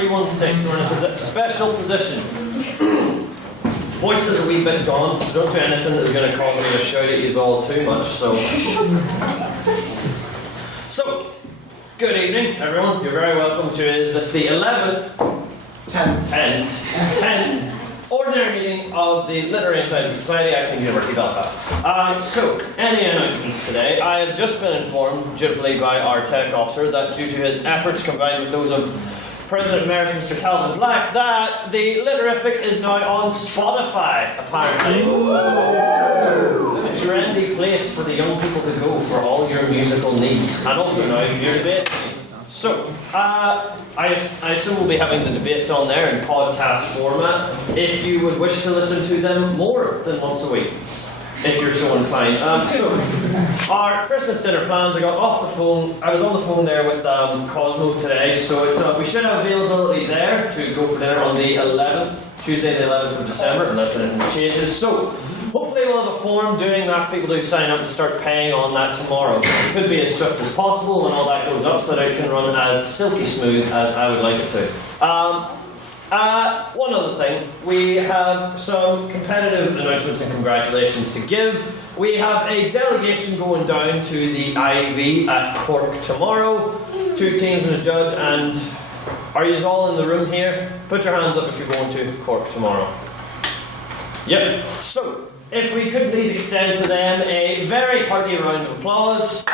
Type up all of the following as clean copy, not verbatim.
316, we're in a special position. Voice is a wee bit gone, so don't do anything that's going to cause me to shout at you all too much. So, good evening, everyone. You're very welcome to is this the 11th, 10th ordinary meeting of the Literary and Scientific Society at University of Belfast. So, any announcements today? I have just been informed, dutifully by our tech officer, that due to his efforts combined with those of President Emeritus Mr. Calvin Black, that the Literific is now on Spotify, apparently. A trendy place for the young people to go for all your musical needs, and also now your debate needs. So, I assume we'll be having the debates on there in podcast format, if you would wish to listen to them more than once a week, if you're so inclined. So, our Christmas dinner plans, I got off the phone, I was on the phone there with Cosmo today, so it's, we should have availability there to go for dinner on the 11th, Tuesday the 11th of December, unless anything changes. So, hopefully we'll have a form doing that for people to sign up and start paying on that tomorrow. It could be as swift as possible when all that goes up so that it can run as silky smooth as I would like it to. One other thing, we have some competitive announcements and congratulations to give. We have a delegation going down to the IV at Cork tomorrow. 2 teams and a judge, and are you all in the room here? Put your hands up if you're going to Cork tomorrow. Yep. So, if we could please extend to them a very hearty round of applause.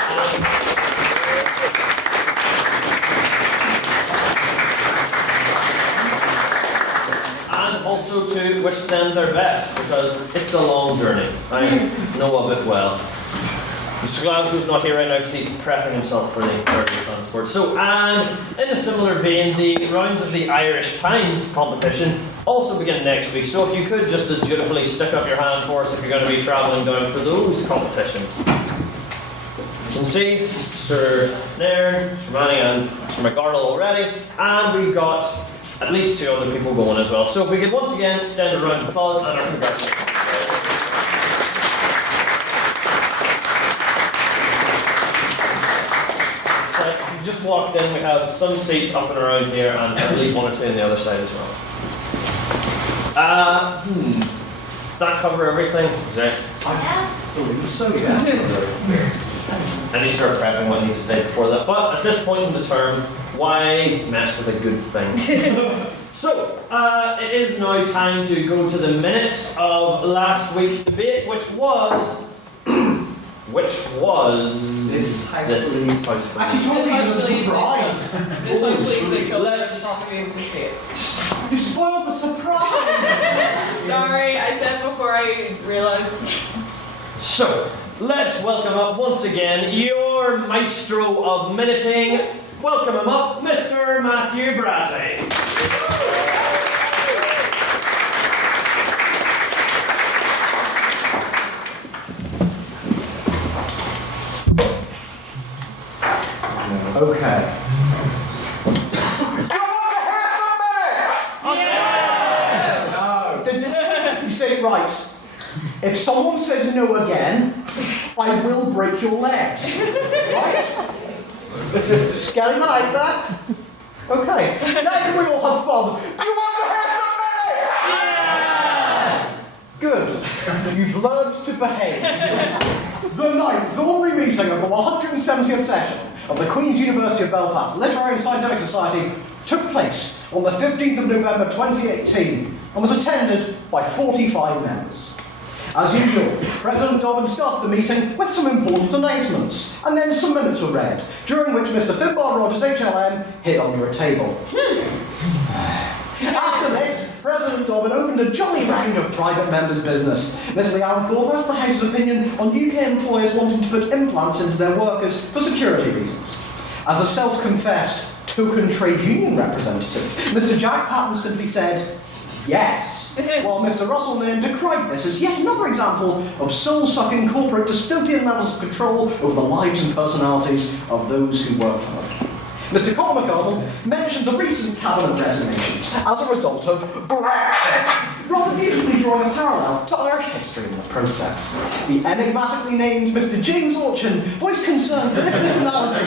And also to wish them their best, because it's a long journey. I know of it well. Mr. Glasgow's not here right now because he's prepping himself for the early transport. So, and in a similar vein, the rounds of the Irish Times competition also begin next week. So if you could just as dutifully stick up your hand for us if you're going to be travelling down for those competitions. You can see Sir Nairn, Mr. Manning and Mr. McArdle already, and we've got at least 2 other people going as well. So if we could once again extend a round of applause and our congratulations. Just walked in, we have some seats up and around here, and I believe 1 or 2 on the other side as well. That cover everything? I believe so, yeah. I need to start prepping what I need to say before that, but at this point in the term, why mess with a good thing? So, it is now time to go to the minutes of last week's debate, which was... This Actually, told me it was a surprise. You spoiled the surprise. Sorry, I said before I realised. So, let's welcome up once again your maestro of minuting. Welcome him up, Mr. Matthew Bradley. Okay. Do you want to hear some minutes? Yes! No. You say it right. If someone says no again, I will break your legs. Right? Scaling like that? Okay. Now can we all have fun? Do you want to hear some minutes? Yes! Good. You've learned to behave. The 9th ordinary meeting of the 170th session of the Queen's University of Belfast Literary and Scientific Society took place on the 15th of November 2018 and was attended by 45 members. As usual, President Dobbin started the meeting with some important announcements, and then some minutes were read, during which Mr. Finbar Rogers HLM hid under a table. After this, President Dobbin opened a jolly round of private members' business. Mr. Leanne Ford asked the House's opinion on UK employers wanting to put implants into their workers for security reasons. As a self-confessed token trade union representative, Mr. Jack Patton simply said, yes, while Mr. Russell Nairn decried this as yet another example of soul-sucking corporate dystopian levels of control over the lives and personalities of those who work for them. Mr. Colin McArdle mentioned the recent cabinet resignations as a result of Brexit, rather beautifully drawing a parallel to Irish history in the process. The enigmatically named Mr. James Orchin voiced concerns that if this analogy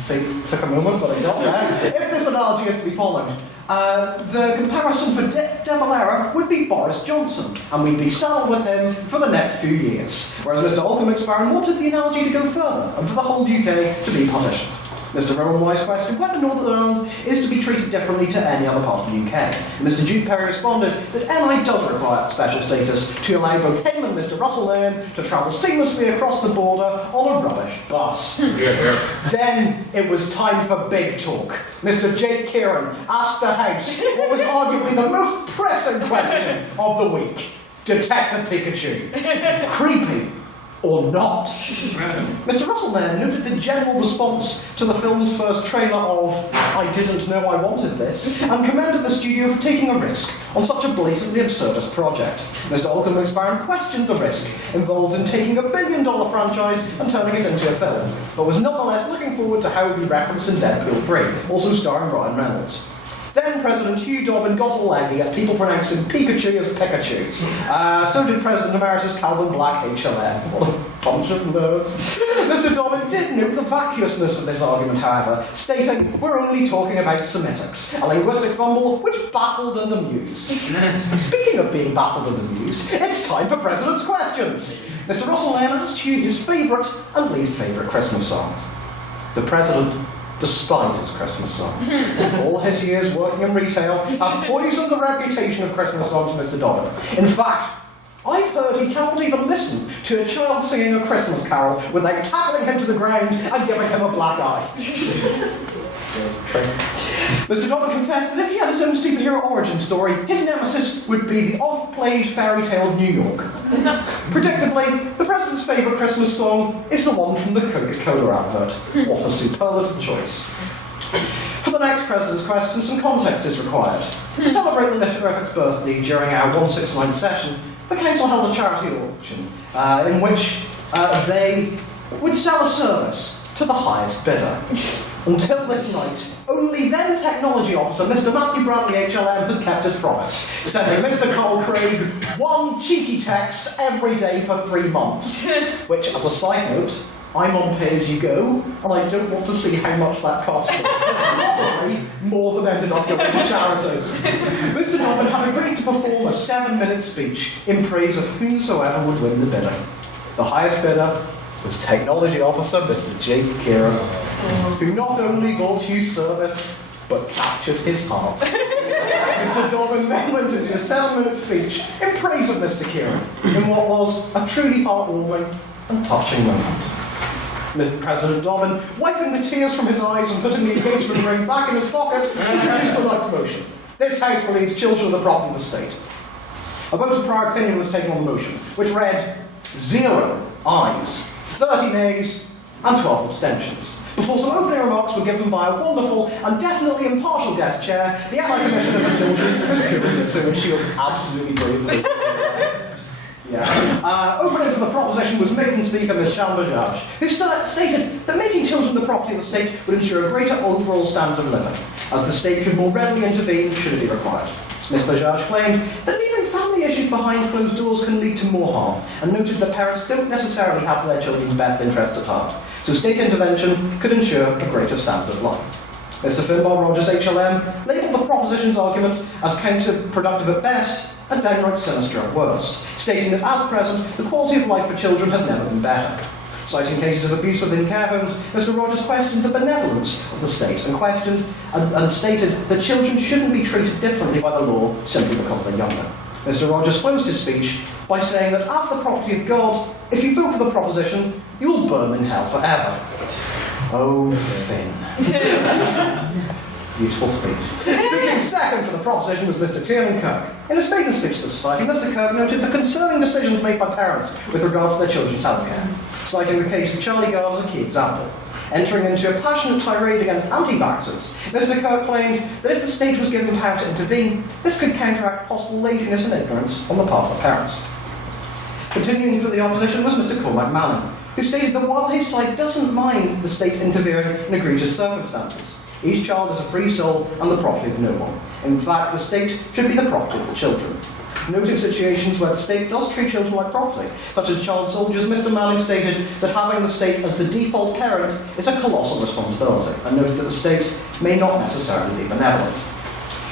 See, took a moment, but I got there. If this analogy is to be followed, the comparison for De Valera would be Boris Johnson, and we'd be saddled with him for the next few years. Whereas Mr. Holcomb McSparren wanted the analogy to go further, and for the whole UK to be partitioned. Mr. Rowan Wise questioned whether Northern Ireland is to be treated differently to any other part of the UK. And Mr. Jude Perry responded that NI does require special status to allow both him and Mr. Russell Lane to travel seamlessly across the border on a rubbish bus. Then it was time for big talk. Mr. Jake Kieran asked the House what was arguably the most pressing question of the week. Detective Pikachu. Creepy or not? Mr. Russell Lane noted the general response to the film's first trailer of "I didn't know I wanted this," and commended the studio for taking a risk on such a blatantly absurdist project. Mr. Holcomb McSparren questioned the risk involved in taking a $1 billion franchise and turning it into a film, but was nonetheless looking forward to how it would be referenced in Deadpool 3, also starring Ryan Reynolds. Then President Hugh Dobbin got all angry at people pronouncing Pikachu as Pikachu. So did President Emeritus Calvin Black HLM. What a bunch of nerds. Mr. Dobbin did note the vacuousness of this argument, however, stating, "We're only talking about Semitics, a linguistic fumble which baffled and amused." Speaking of being baffled and amused, it's time for President's Questions. Mr. Russell Lane asked Hugh his favourite and least favourite Christmas songs. The President despises Christmas songs. All his years working in retail have poisoned the reputation of Christmas songs for Mr. Dobbin. In fact, I've heard he cannot even listen to a child singing a Christmas carol without tackling him to the ground and giving him a black eye. Mr. Dobbin confessed that if he had his own superhero origin story, his nemesis would be the oft-played fairy tale of New York. Predictably, the President's favourite Christmas song is the one from the Coca-Cola advert. What a superlative choice. For the next President's Question, some context is required. To celebrate the Lithographic's birthday during our 169th session, the Council held a charity auction in which they would sell a service to the highest bidder. Until this night, only then Technology Officer Mr. Matthew Bradley HLM had kept his promise, sending Mr. Cole Craig one cheeky text every day for 3 months. Which, as a side note, I'm on pay-as-you-go, and I don't want to see how much that cost me. Probably more than ended up going to charity. Mr. Dobbin had agreed to perform a 7-minute speech in praise of whomsoever would win the bidding. The highest bidder was Technology Officer Mr. Jake Kieran, who not only bought Hugh's service, but captured his heart. Mr. Dobbin then went into a 7-minute speech in praise of Mr. Kieran, in what was a truly heartwarming and touching moment. President Dobbin, wiping the tears from his eyes and putting the engagement ring back in his pocket, introduced the next motion. This House believes children are the property of the state. A vote of prior opinion was taken on the motion, which read 0 ayes, 30 nays, and 12 abstentions. Before some opening remarks were given by a wonderful and definitely impartial guest chair, the Allied Commissioner for Children, Ms. Cooper, which she was absolutely brilliant. Opening for the proposition was Maiden Speaker Ms. Bajaj, who stated that making children the property of the state would ensure a greater overall standard of living, as the state could more readily intervene should it be required. Ms. Bajaj claimed that leaving family issues behind closed doors can lead to more harm, and noted that parents don't necessarily have their children's best interests at heart, so state intervention could ensure a greater standard of life. Mr. Finbar Rogers HLM labelled the proposition's argument as counterproductive at best and downright sinister at worst, stating that as present, the quality of life for children has never been better. Citing cases of abuse within care homes, Mr. Rogers questioned the benevolence of the state and stated that children shouldn't be treated differently by the law simply because they're younger. Mr. Rogers closed his speech by saying that as the property of God, if you vote for the proposition, you'll burn in hell forever. Oh, Finn. Beautiful speech. Speaking second for the proposition was Mr. Tiernan Kirk. In a maiden speech to the Society, Mr. Kirk noted the concerning decisions made by parents with regards to their children's healthcare, citing the case of Charlie Gard as a key example. Entering into a passionate tirade against anti-vaxxers, Mr. Kirk claimed that if the state was given power to intervene, this could counteract possible laziness and ignorance on the part of the parents. Continuing for the opposition was Mr. Cormac Manning, who stated that while his side doesn't mind the state interfering in egregious circumstances, each child is a free soul and the property of no one. In fact, the state should be the property of the children. Noting situations where the state does treat children like property, such as child soldiers, Mr. Manning stated that having the state as the default parent is a colossal responsibility, and noted that the state may not necessarily be benevolent.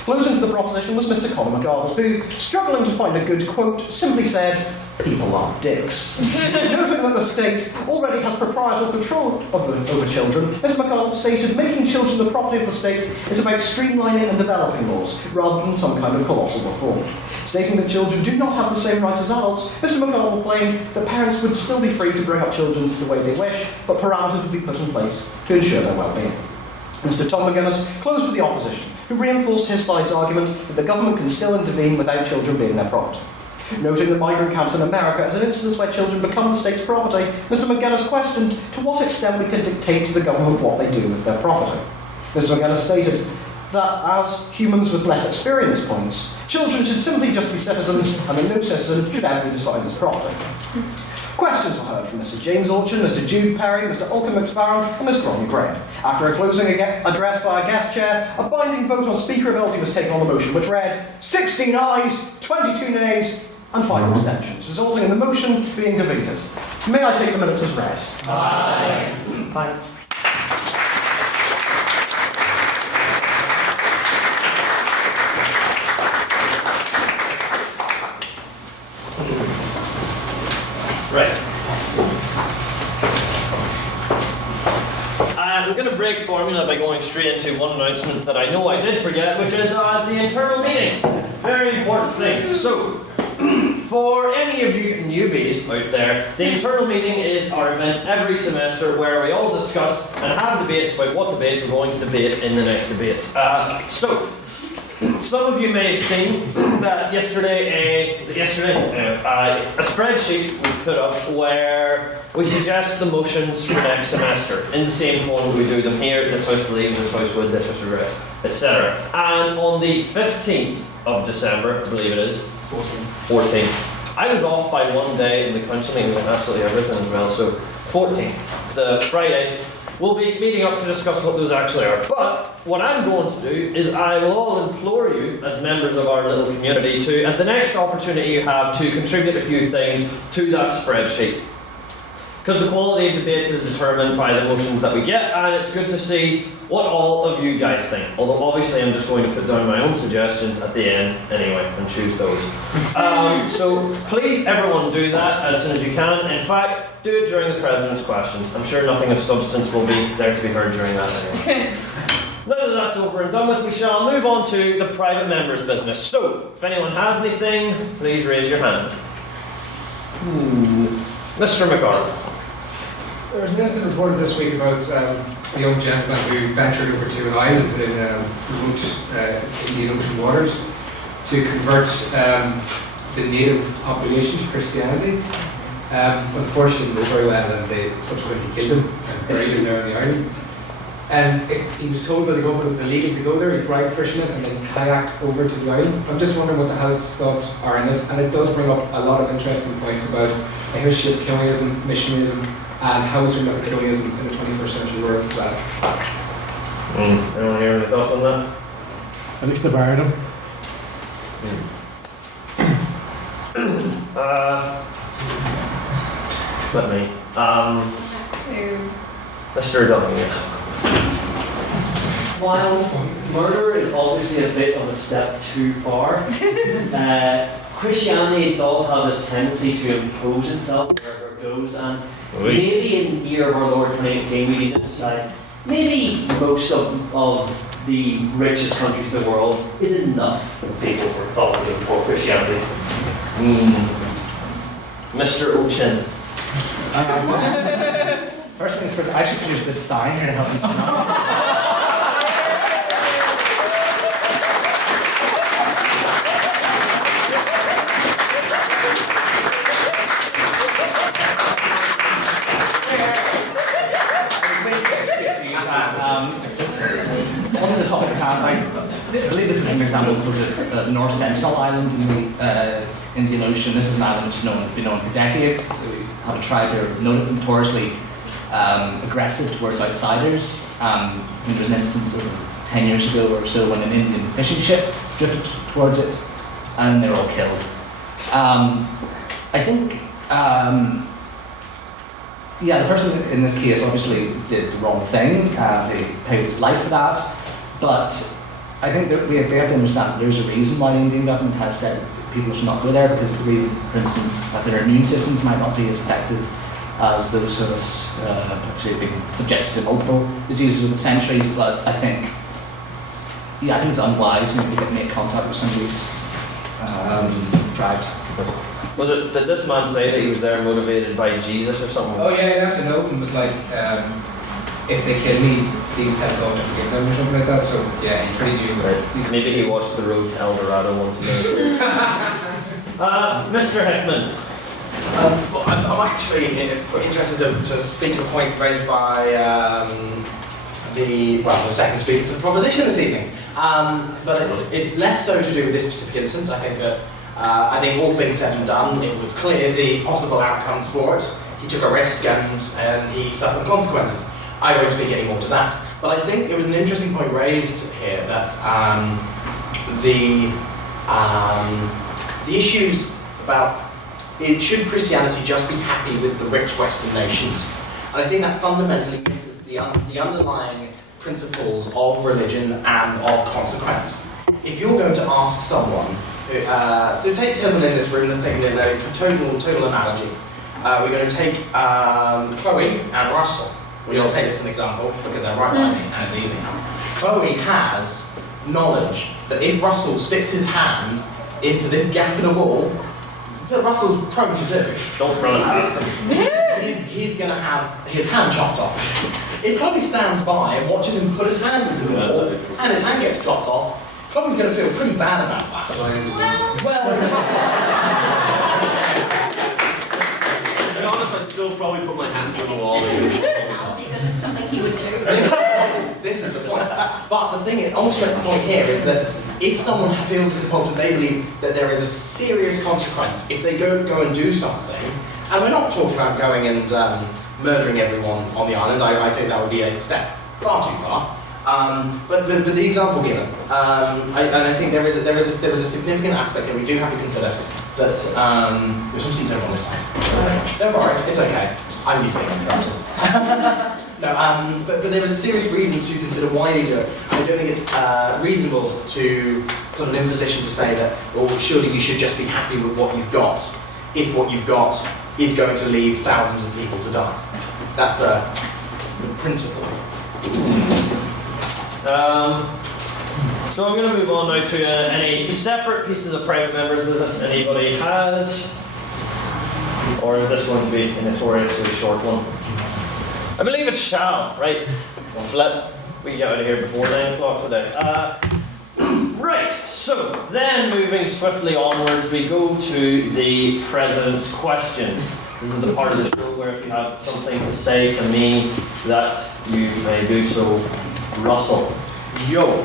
Closing to the proposition was Mr. Colin McArdle, who, struggling to find a good quote, simply said, "People are dicks." Noting that the state already has proprietorial control over children, Mr. McArdle stated making children the property of the state is about streamlining and developing laws, rather than some kind of colossal reform. Stating that children do not have the same rights as adults, Mr. McArdle claimed that parents would still be free to bring up children the way they wish, but parameters would be put in place to ensure their well-being. Mr. Tom McGuinness closed with the opposition, who reinforced his side's argument that the government can still intervene without children being their property. Noting the migrant camps in America as an instance where children become the state's property, Mr. McGuinness questioned to what extent we can dictate to the government what they do with their property. Mr. McGuinness stated that as humans with less experience points, children should simply just be citizens and that no citizen should ever be defined as property. Questions were heard from Mr. James Orchin, Mr. Jude Perry, Mr. Ulkin McSparrow and Ms. Gronny Graham. After a closing address by a guest chair, a binding vote on speakerability was taken on the motion, which read 16 ayes, 22 nays and 5 abstentions, resulting in the motion being defeated. May I take the minutes as read? Aye. Thanks. Right. I'm going to break formula by going straight into one announcement that I know I did forget, which is the internal meeting. Very important thing. So, for any of you newbies out there, the internal meeting is our event every semester where we all discuss and have debates about what debates we're going to debate in the next debates. Some of you may have seen that yesterday, a spreadsheet was put up where we suggest the motions for next semester in the same form we do them here. This house believes, this house would, this house regrets, etc. And on the 15th of December, I believe it is, 14th. I was off by one day in the council meeting with absolutely everything as well, so 14th, the Friday. We'll be meeting up to discuss what those actually are. But what I'm going to do is I will all implore you, as members of our little community, to, at the next opportunity you have, to contribute a few things to that spreadsheet. Because the quality of debates is determined by the motions that we get, and it's good to see what all of you guys think. Although obviously I'm just going to put down my own suggestions at the end anyway, and choose those. So please everyone do that as soon as you can. In fact, do it during the President's questions. I'm sure nothing of substance will be there to be heard during that anyway. Now that that's over and done with, we shall move on to the private members' business. So, if anyone has anything, please raise your hand. Mr. McArdle. There was an incident reported this week about a young gentleman who ventured over to an island in remote Indian Ocean waters to convert the native population to Christianity. Unfortunately, they very well and they subsequently killed him and buried him there on the island. And he was told by the government it was illegal to go there. He bribed fishermen and then kayaked over to the island. I'm just wondering what the House's thoughts are on this, and it does bring up a lot of interesting points about the history of colonialism, missionarism, and how is there colonialism in the 21st century world as well. Anyone hear any thoughts on that? At least they buried him. Let me. Mr. W. While murder is obviously a bit of a step too far, Christianity does have this tendency to impose itself wherever it goes, and maybe in the year of our Lord 2018 we need to decide maybe most of the richest countries in the world is enough people for thoughts for Christianity. Mr. Ochin. First things first, I should produce this sign here to help you pronounce. Onto the topic of hand, I believe this is an example of the North Sentinel Island in the Indian Ocean. This is an island which has been known for decades. We have a tribe here notoriously aggressive towards outsiders. I think there was an instance of 10 years ago or so when an Indian fishing ship drifted towards it and they were all killed. I think, yeah, the person in this case obviously did the wrong thing. They paid his life for that. But I think that we have to understand that there's a reason why the Indian government has said people should not go there, because of the reason, for instance, that their immune systems might not be as effective as those of us actually being subjected to multiple diseases over the centuries. But I think it's unwise maybe to make contact with some of these tribes. Did this man say that he was there motivated by Jesus or something? Oh yeah, he left a note and was like, if they kill me, please tell God to forgive them or something like that. So yeah, he pretty knew. Right. Maybe he watched the road to El Dorado one today. Mr. Hickman. Well, I'm actually interested to speak to a point raised by the second speaker for the proposition this evening. But it's less so to do with this specific instance. I think that I think all things said and done, it was clear the possible outcomes for it. He took a risk and he suffered consequences. I won't speak any more to that. But I think it was an interesting point raised here that the issues about should Christianity just be happy with the rich Western nations? And I think that fundamentally misses the underlying principles of religion and of consequence. If you're going to ask someone, so take someone in this room, let's take a total analogy. We're going to take Chloe and Russell. We're going to take this as an example because they're right by me and it's easy. Chloe has knowledge that if Russell sticks his hand into this gap in a wall, that Russell's prone to do. Don't run past him. He's going to have his hand chopped off. If Chloe stands by and watches him put his hand into the wall and his hand gets chopped off, Chloe's going to feel pretty bad about that. To be honest, I'd still probably put my hand through the wall. That's something he would do. This is the point. But the thing is, ultimate point here is that if someone feels that they believe that there is a serious consequence if they go and do something, and we're not talking about going and murdering everyone on the island. I think that would be a step far too far. But the example given, and I think there is a significant aspect that we do have to consider that there's some seats over on this side. Don't worry, it's okay. I'm using it. No, but there is a serious reason to consider why they do it. I don't think it's reasonable to put them in a position to say that, well, surely you should just be happy with what you've got, if what you've got is going to leave thousands of people to die. That's the principle. So I'm going to move on now to any separate pieces of private members' business anybody has, or is this going to be a notoriously short one? I believe it shall, right? Flip. We get out of here before 9 o'clock today. Right, so then moving swiftly onwards, we go to the President's questions. This is the part of the show where if you have something to say to me, that you may do so. Russell. Yo.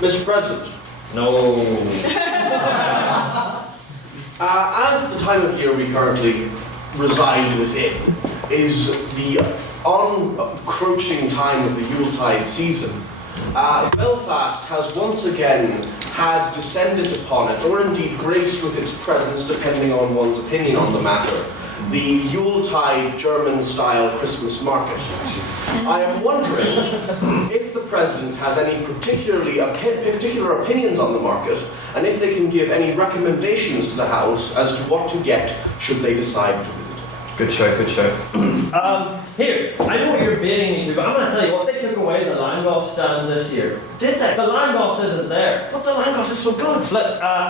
Mr. President. No. As the time of year we currently reside within is the encroaching time of the Yuletide season, Belfast has once again had descended upon it, or indeed graced with its presence, depending on one's opinion on the matter, the Yuletide German-style Christmas market. I am wondering if the President has any particular opinions on the market, and if they can give any recommendations to the House as to what to get should they decide to visit. Good show, good show. Here, I know what you're baiting me to, but I'm going to tell you what, they took away the Langos stand this year. Did they? The Langos isn't there. But the Langos is so good.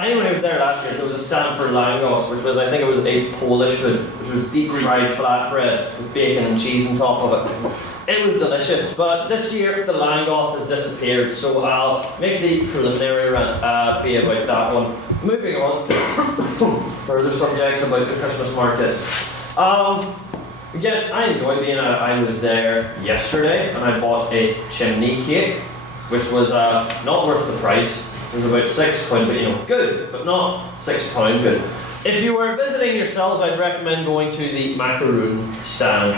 Anyone who was there last year, there was a stand for Langos, which was, I think it was a Polish food, which was deep fried flatbread with bacon and cheese on top of it. It was delicious, but this year the Langos has disappeared, so I'll make the preliminary rant be about that one. Moving on, further subjects about the Christmas market. Again, I enjoyed being out. I was there yesterday and I bought a chimney cake, which was not worth the price. It was about £6, but good, but not £6 good. If you were visiting yourselves, I'd recommend going to the macaroon stand.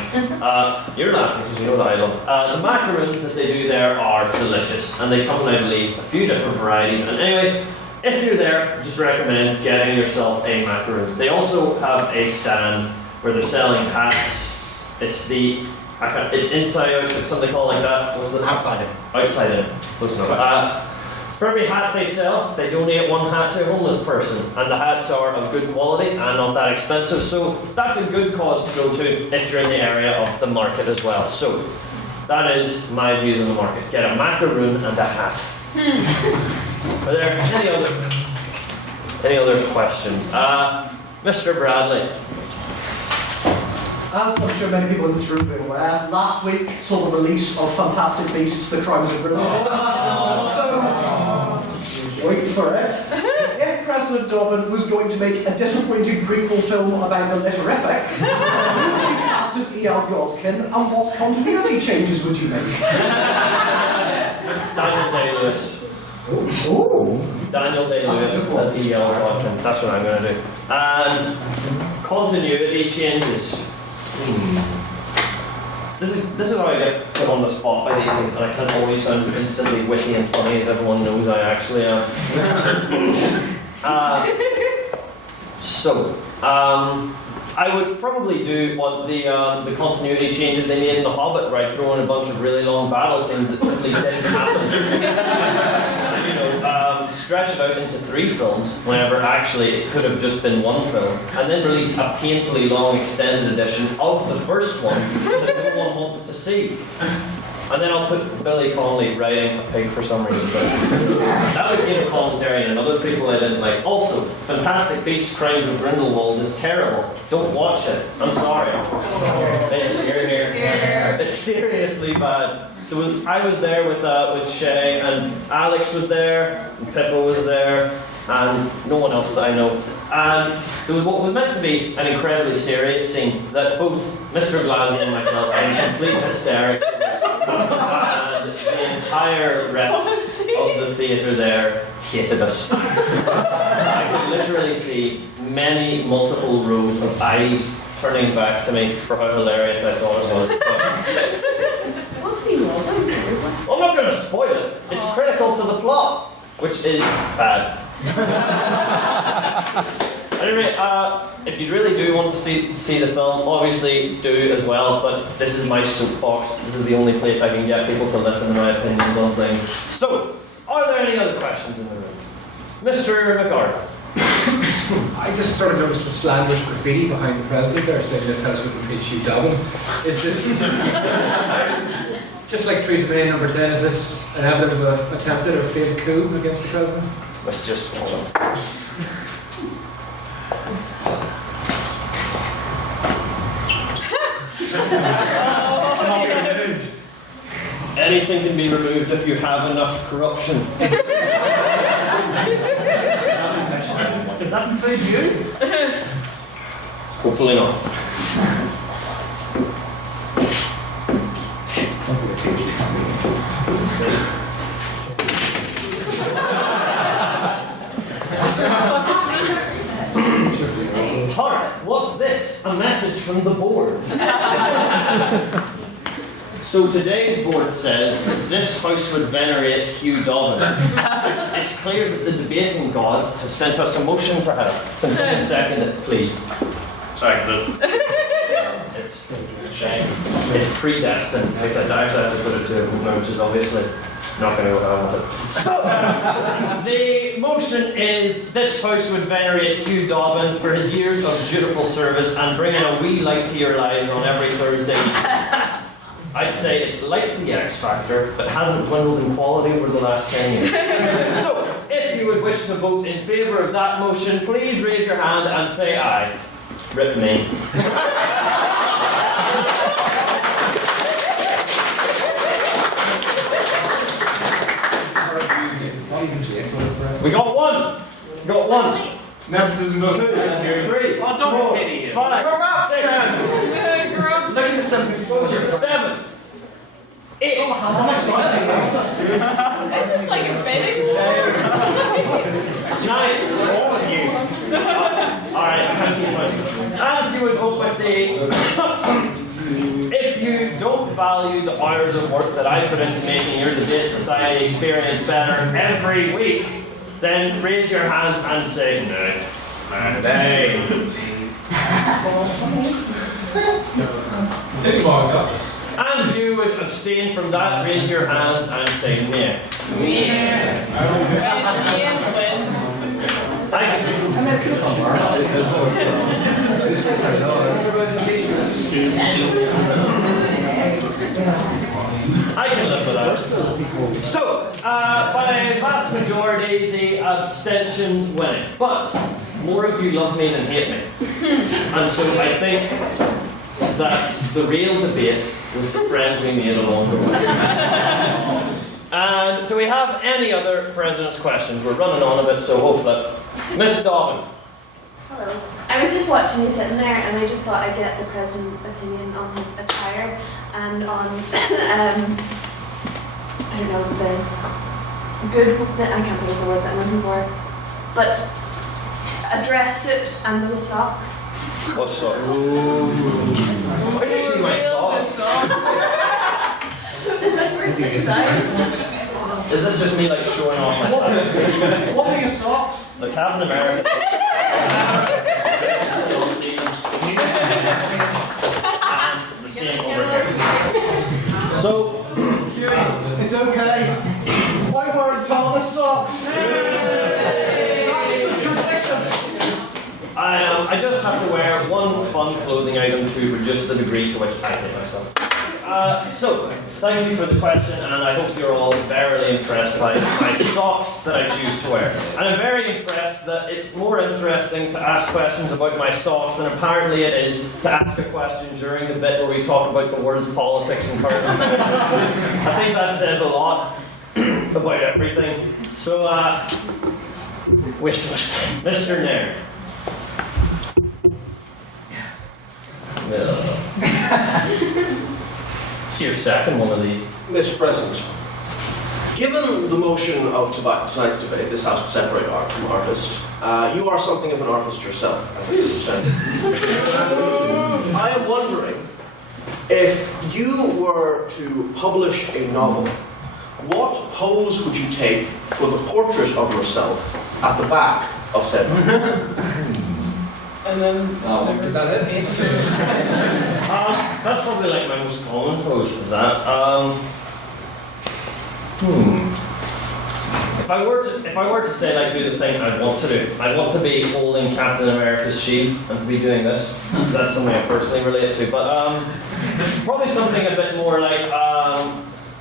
You're laughing because you know that I love the macaroons that they do there are delicious, and they come in, I believe, a few different varieties. And anyway, if you're there, just recommend getting yourself a macaroon. They also have a stand where they're selling hats. It's inside out, something called like that. What's the Outside it. outside it? Close enough. For every hat they sell, they donate one hat to a homeless person, and the hats are of good quality and not that expensive, so that's a good cause to go to if you're in the area of the market as well. So, that is my views on the market. Get a macaroon and a hat. Are there any other questions? Mr. Bradley. As I'm sure many people in this room will be aware, last week saw the release of Fantastic Beasts: The Crimes of Grindelwald. So, wait for it. If President Dobbin was going to make a disappointing prequel film about the Litterific, who would you cast as E.L. Godkin, and what continuity changes would you make? Daniel Day-Lewis. Ooh. Daniel Day-Lewis as E.L. Godkin. That's what I'm going to do. And continuity changes. This is how I get put on the spot by these things, and I can't always sound instantly witty and funny, as everyone knows I actually am. I would probably do what the continuity changes they made in The Hobbit, right? Throw in a bunch of really long battle scenes that simply didn't happen. Stretch it out into 3 films, whenever actually it could have just been 1 film, and then release a painfully long extended edition of the first one that no one wants to see. And then I'll put Billy Connolly riding a pig for some reason. But that would give a commentary and other people I didn't like. Also, Fantastic Beasts: Crimes of Grindelwald is terrible. Don't watch it. I'm sorry. It's seriously bad. I was there with Shay, and Alex was there, and Pippa was there, and no one else that I know. And there was what was meant to be an incredibly serious scene that both Mr. Gladney and myself are in complete hysterics. And the entire rest of the theatre there hated us. I could literally see multiple rows of eyes turning back to me for how hilarious I thought it was. I'm not going to spoil it. It's critical to the plot, which is bad. Anyway, if you really do want to see the film, obviously do as well, but this is my soapbox. This is the only place I can get people to listen to my opinions on things. So, are there any other questions in the room? Mr. McGarvey. I just sort of noticed some slanderous graffiti behind the president there saying this house wouldn't reach you, Dobbin. Is this, just like Theresa May number 10, is this an evidence of an attempted or failed coup against the president? Let's just hold on. Anything can be removed if you have enough corruption. Does that include you? Hopefully not. Hark! What's this? A message from the board. So today's board says this house would venerate Hugh Dobbin. It's clear that the debating gods have sent us a motion for help. Can someone second it, please? Second. It's predestined. I actually have to put it to a vote, which is obviously not going to go how I want it. So, the motion is this house would venerate Hugh Dobbin for his years of dutiful service and bringing a wee light to your lives on every Thursday evening. I'd say it's like the X Factor, but hasn't dwindled in quality over the last 10 years. So, if you would wish to vote in favour of that motion, please raise your hand and say aye. Rip me. We got one. We got one. Nepotism goes 2, 3, Oh, don't 4, be an idiot. 5, 6, Look at the 7. 7, 8. This is like a fitting. 9. All of you. Alright, If you don't value the hours of work that I put into making your debate society experience better every week, then raise your hands and say no. Nay. And if you would abstain from that, raise your hands and say nay. I can live with that. So, by a vast majority, the abstentions win. But more of you love me than hate me. And so I think that the real debate was the friends we made along the way. And do we have any other President's questions? We're running on a bit, so hopefully. Miss Dobbin. Hello. I was just watching you sitting there, and I just thought I'd get the President's opinion on his attire and on, I don't know, the good, I can't think of the word that I'm looking for, but a dress suit and those socks. What socks? Where did you see my socks? It's my first inside. Is this just me like showing off my What are your socks? the Captain America? And the same over here. So, It's okay. I wear taller socks. That's the tradition. I just have to wear one fun clothing item to reduce the degree to which I hate myself. So, thank you for the question, and I hope you're all very impressed by my socks that I choose to wear. And I'm very impressed that it's more interesting to ask questions about my socks than apparently it is to ask a question during the bit where we talk about the world's politics and current affairs. I think that says a lot about everything. So, waste too much time. Mr. Nair. It's your second one of these. Mr. President, given the motion of tonight's debate, this House would separate art from artist, you are something of an artist yourself, as I understand. I am wondering, if you were to publish a novel, what pose would you take for the portrait of yourself at the back of said novel? And then, is that it? That's probably like my most common pose, is that? If I were to say like do the thing I want to do, I want to be holding Captain America's shield and to be doing this, because that's something I personally relate to. But probably something a bit more like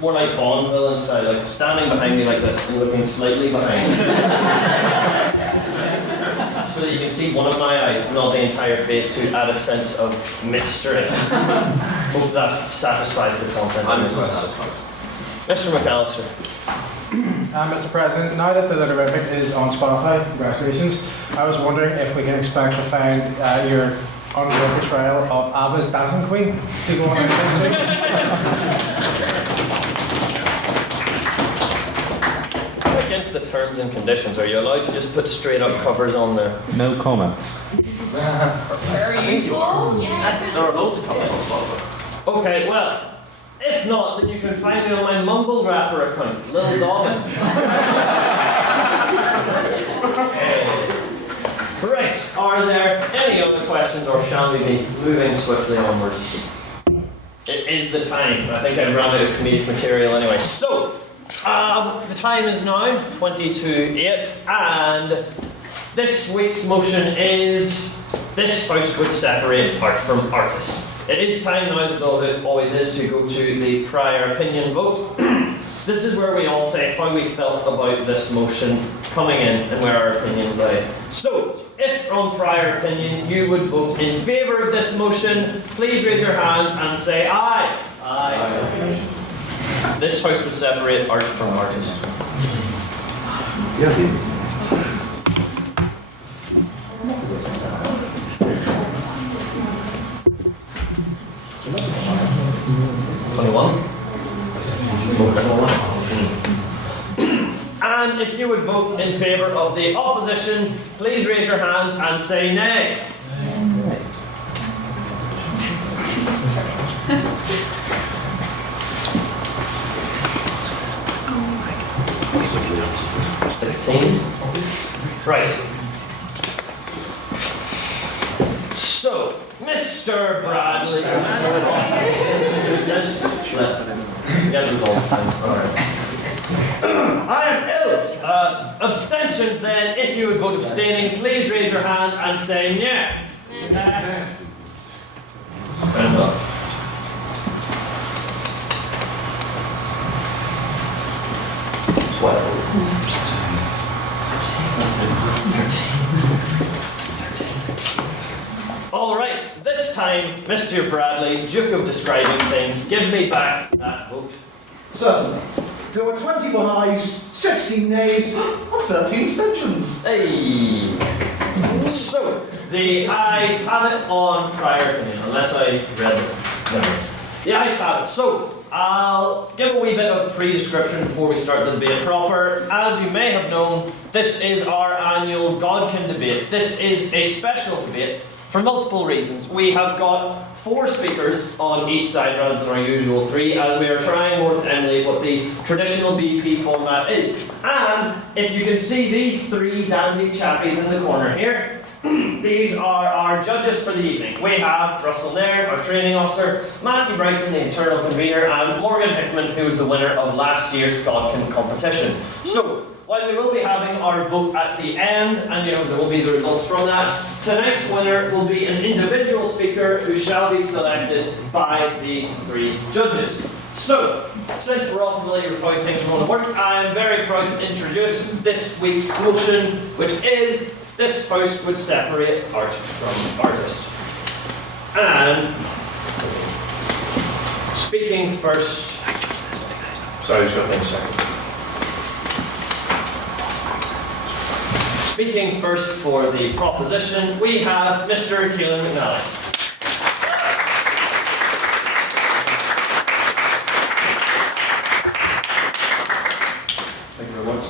Bond villain style, like standing behind me like this and looking slightly behind me. So that you can see one of my eyes, but not the entire face, to add a sense of mystery. Hope that satisfies the content. I'm so satisfied. Mr. McAllister. Mr. President, now that the Litterific is on Spotify, congratulations, I was wondering if we can expect to find your ongoing portrayal of ABBA's Dancing Queen to go on anytime soon. Against the terms and conditions, are you allowed to just put straight up covers on there? No comments. Very useful. There are loads of colours on Spotify. Okay, well, if not, then you can find me on my Mumble Rapper account, Lil Dobbin. Right, are there any other questions, or shall we be moving swiftly onwards? It is the time. I think I've run out of comedic material anyway. So, the time is now 20:08, and this week's motion is this House would separate art from artists. It is time now, as it always is, to go to the prior opinion vote. This is where we all say how we felt about this motion coming in and where our opinions lay. So, if on prior opinion you would vote in favour of this motion, please raise your hands and say aye. Aye. This House would separate art from artists. Yeah. 21. And if you would vote in favour of the opposition, please raise your hands and say nay. 16. Right. So, Mr. Bradley. I am ill. Abstentions then, if you would vote abstaining, please raise your hand and say yeah. Fair enough. All right, this time, Mr. Bradley, Duke of Describing Things, give me back that vote. Certainly. There were 21 ayes, 16 nays, and 13 abstentions. Hey. So, the ayes have it on prior opinion, unless I read it. No. The ayes have it. So, I'll give a wee bit of pre-description before we start the debate proper. As you may have known, this is our annual Godkin debate. This is a special debate for multiple reasons. We have got 4 speakers on each side rather than our usual 3, as we are trying more to emulate what the traditional BP format is. And if you can see these 3 dandy chappies in the corner here, these are our judges for the evening. We have Russell Nairn, our training officer, Matthew Bryson, the internal convener, and Morgan Hickman, who was the winner of last year's Godkin competition. So, while we will be having our vote at the end, and there will be the results from that, tonight's winner will be an individual speaker who shall be selected by these 3 judges. So, since we're all familiar with how things are going to work, I am very proud to introduce this week's motion, which is this house would separate art from artist. And speaking first, sorry, just got to think a second. Speaking first for the proposition, we have Mr. Keelan McNally. Thank you very much.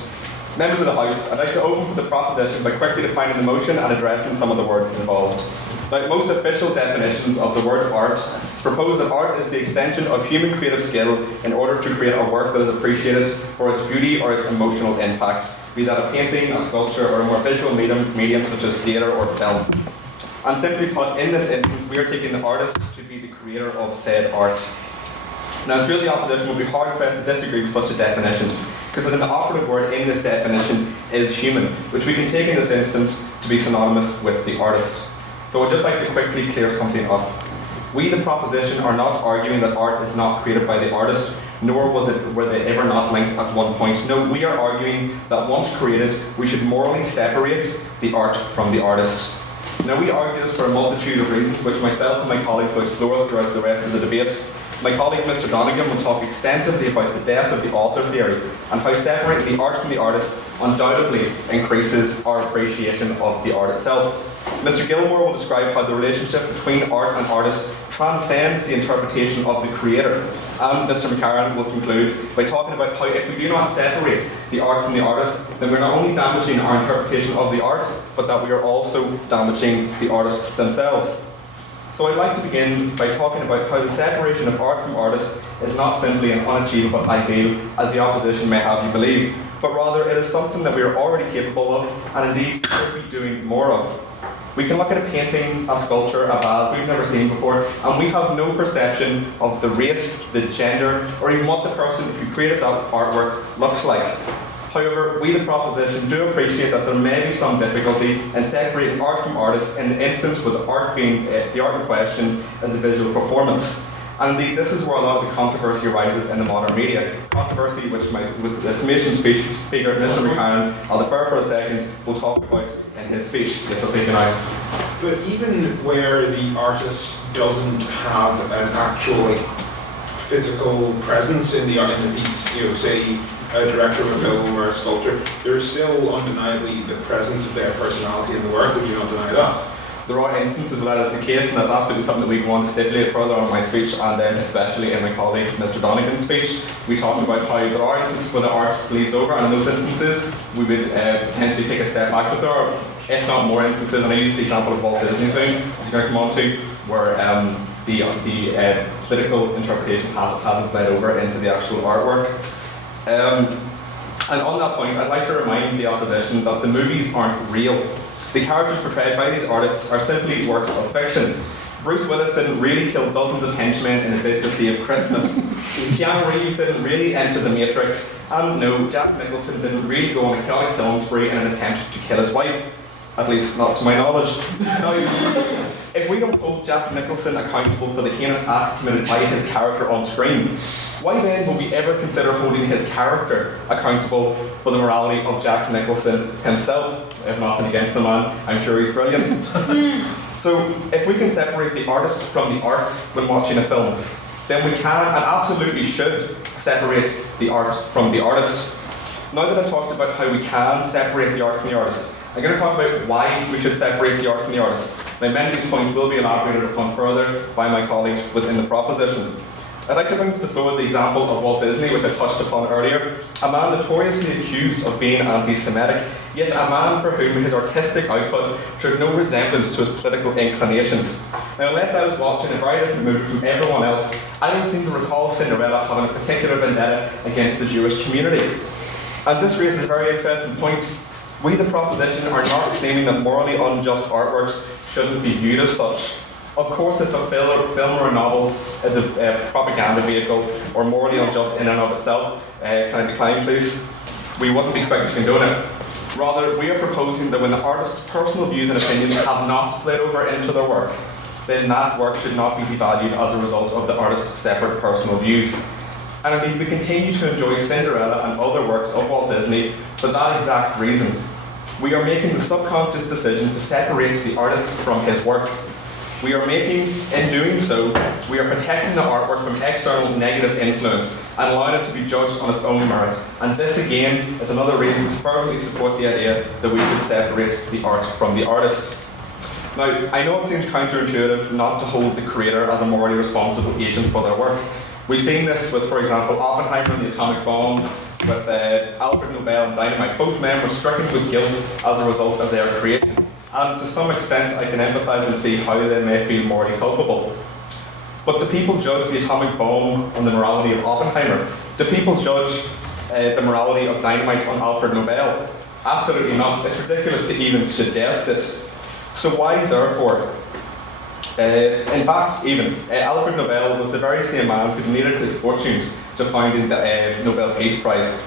Members of the House, I'd like to open for the proposition by quickly defining the motion and addressing some of the words involved. Like most official definitions of the word art, propose that art is the extension of human creative skill in order to create a work that is appreciated for its beauty or its emotional impact, be that a painting, a sculpture, or a more visual medium such as theatre or film. And simply put, in this instance, we are taking the artist to be the creator of said art. Now, I'm sure the opposition will be hard-pressed to disagree with such a definition, considering the operative word in this definition is human, which we can take in this instance to be synonymous with the artist. So I'd just like to quickly clear something up. We, the proposition, are not arguing that art is not created by the artist, nor were they ever not linked at one point. No, we are arguing that once created, we should morally separate the art from the artist. Now, we argue this for a multitude of reasons, which myself and my colleague will explore throughout the rest of the debate. My colleague, Mr. Donegan, will talk extensively about the death of the author theory and how separating the art from the artist undoubtedly increases our appreciation of the art itself. Mr. Gilmore will describe how the relationship between art and artist transcends the interpretation of the creator. And Mr. McCarran will conclude by talking about how if we do not separate the art from the artist, then we're not only damaging our interpretation of the art, but that we are also damaging the artists themselves. So I'd like to begin by talking about how the separation of art from artist is not simply an unachievable ideal, as the opposition may have you believe, but rather it is something that we are already capable of, and indeed should be doing more of. We can look at a painting, a sculpture, a vase we've never seen before, and we have no perception of the race, the gender, or even what the person who created that artwork looks like. However, we, the proposition, do appreciate that there may be some difficulty in separating art from artist in the instance where the art in question is a visual performance. And indeed, this is where a lot of the controversy arises in the modern media. Controversy which with the estimation speaker, Mr. McCarran, I'll defer for a second, will talk about in his speech. Yes, I'll take it now. But even where the artist doesn't have an actual physical presence in the piece, say a director of a film or a sculptor, there's still undeniably the presence of their personality in the work. Would you not deny that? There are instances where that is the case, and that's absolutely something that we go on to stipulate further on in my speech, and then especially in my colleague Mr. Donegan's speech. We talked about how there are instances where the art bleeds over, and in those instances we would potentially take a step back. But there are, if not more instances, and I use the example of Walt Disney soon, as you're going to come on to, where the political interpretation hasn't bled over into the actual artwork. And on that point, I'd like to remind the opposition that the movies aren't real. The characters portrayed by these artists are simply works of fiction. Bruce Willis didn't really kill dozens of henchmen in a bid to save Christmas. Keanu Reeves didn't really enter the Matrix. And no, Jack Nicholson didn't really go on a chaotic killing spree in an attempt to kill his wife. At least, not to my knowledge. Now, if we don't hold Jack Nicholson accountable for the heinous acts committed by his character on screen, why then will we ever consider holding his character accountable for the morality of Jack Nicholson himself? I have nothing against the man, I'm sure he's brilliant. So, if we can separate the artist from the art when watching a film, then we can and absolutely should separate the art from the artist. Now that I've talked about how we can separate the art from the artist, I'm going to talk about why we should separate the art from the artist. Now, many of these points will be elaborated upon further by my colleagues within the proposition. I'd like to bring to the floor the example of Walt Disney, which I touched upon earlier, a man notoriously accused of being anti-Semitic, yet a man for whom his artistic output showed no resemblance to his political inclinations. Now, unless I was watching a very different movie from everyone else, I don't seem to recall Cinderella having a particular vendetta against the Jewish community. And this raises a very interesting point. We, the proposition, are not claiming that morally unjust artworks shouldn't be viewed as such. Of course, if a film or a novel is a propaganda vehicle or morally unjust in and of itself, can I decline please? We wouldn't be quick to condone it. Rather, we are proposing that when the artist's personal views and opinions have not split over into their work, then that work should not be devalued as a result of the artist's separate personal views. And indeed, we continue to enjoy Cinderella and other works of Walt Disney for that exact reason. We are making the subconscious decision to separate the artist from his work. We are making, in doing so, we are protecting the artwork from external negative influence and allowing it to be judged on its own merits. And this again is another reason to firmly support the idea that we should separate the art from the artist. Now, I know it seems counterintuitive not to hold the creator as a morally responsible agent for their work. We've seen this with, for example, Oppenheimer and the atomic bomb, with Alfred Nobel and dynamite. Both men were stricken with guilt as a result of their creation. And to some extent, I can empathise and see how they may feel morally culpable. But do people judge the atomic bomb on the morality of Oppenheimer? Do people judge the morality of dynamite on Alfred Nobel? Absolutely not. It's ridiculous to even suggest it. So why, therefore? In fact, Alfred Nobel was the very same man who donated his fortunes to founding the Nobel Peace Prize.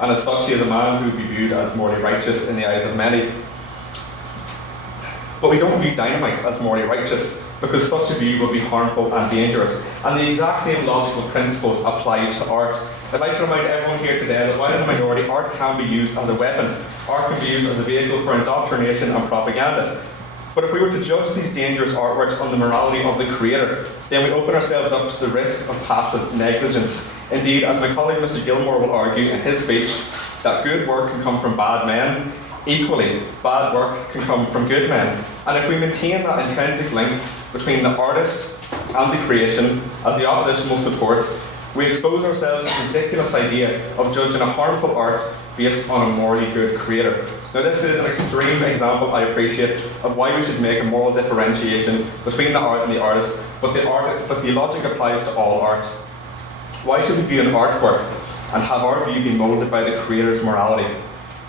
And as such, he is a man who would be viewed as morally righteous in the eyes of many. But we don't view dynamite as morally righteous, because such a view would be harmful and dangerous. And the exact same logical principles apply to art. I'd like to remind everyone here today that while in the minority, art can be used as a weapon. Art can be used as a vehicle for indoctrination and propaganda. But if we were to judge these dangerous artworks on the morality of the creator, then we open ourselves up to the risk of passive negligence. Indeed, as my colleague Mr. Gilmore will argue in his speech, that good work can come from bad men. Equally, bad work can come from good men. And if we maintain that intrinsic link between the artist and the creation, as the opposition will support, we expose ourselves to the ridiculous idea of judging a harmful art based on a morally good creator. Now, this is an extreme example, I appreciate, of why we should make a moral differentiation between the art and the artist, but the logic applies to all art. Why should we view an artwork and have our view be moulded by the creator's morality?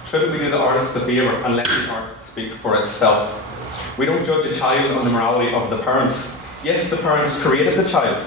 Shouldn't we do the artist the favour and let the art speak for itself? We don't judge a child on the morality of the parents. Yes, the parents created the child,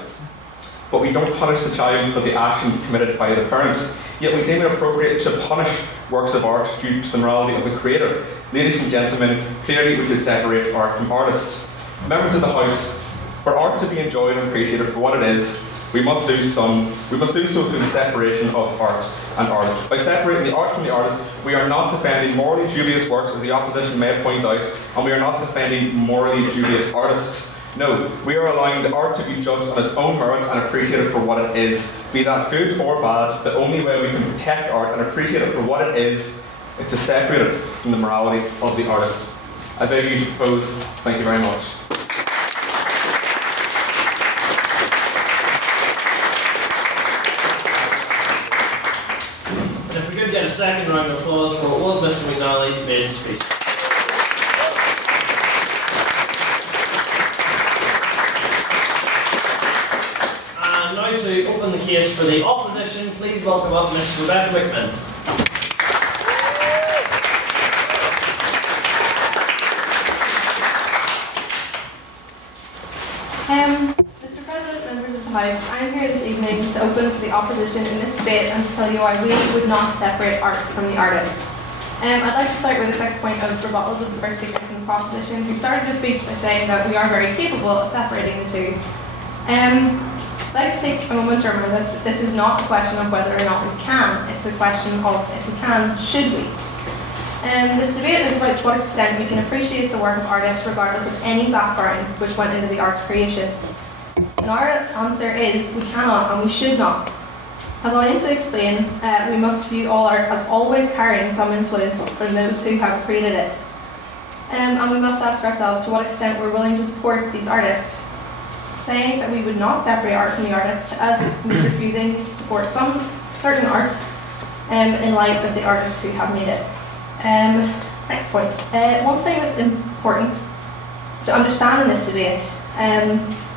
but we don't punish the child for the actions committed by the parents. Yet we deem it appropriate to punish works of art due to the morality of the creator. Ladies and gentlemen, clearly we should separate art from artist. Members of the House, for art to be enjoyed and appreciated for what it is, we must do so through the separation of art and artists. By separating the art from the artist, we are not defending morally dubious works, as the opposition may point out, and we are not defending morally dubious artists. No, we are allowing the art to be judged on its own merit and appreciated for what it is. Be that good or bad, the only way we can protect art and appreciate it for what it is to separate it from the morality of the artist. I beg you to propose. Thank you very much. And if we could get a second round of applause for what was Mr. McNally's maiden speech. And now to open the case for the opposition, please welcome up Ms. Rebecca Wickman. I'm here this evening to open for the opposition in this debate and to tell you why we would not separate art from the artist. I'd like to start with a quick point of rebuttal with the first speaker from the proposition, who started his speech by saying that we are very capable of separating the two. I'd like to take a moment to remind us that this is not a question of whether or not we can, it's a question of if we can, should we? This debate is about to what extent we can appreciate the work of artists regardless of any background which went into the art's creation. And our answer is we cannot and we should not. As I'll aim to explain, we must view all art as always carrying some influence from those who have created it. And we must ask ourselves to what extent we're willing to support these artists. Saying that we would not separate art from the artist to us means refusing to support some certain art in light of the artists who have made it. Next point. One thing that's important to understand in this debate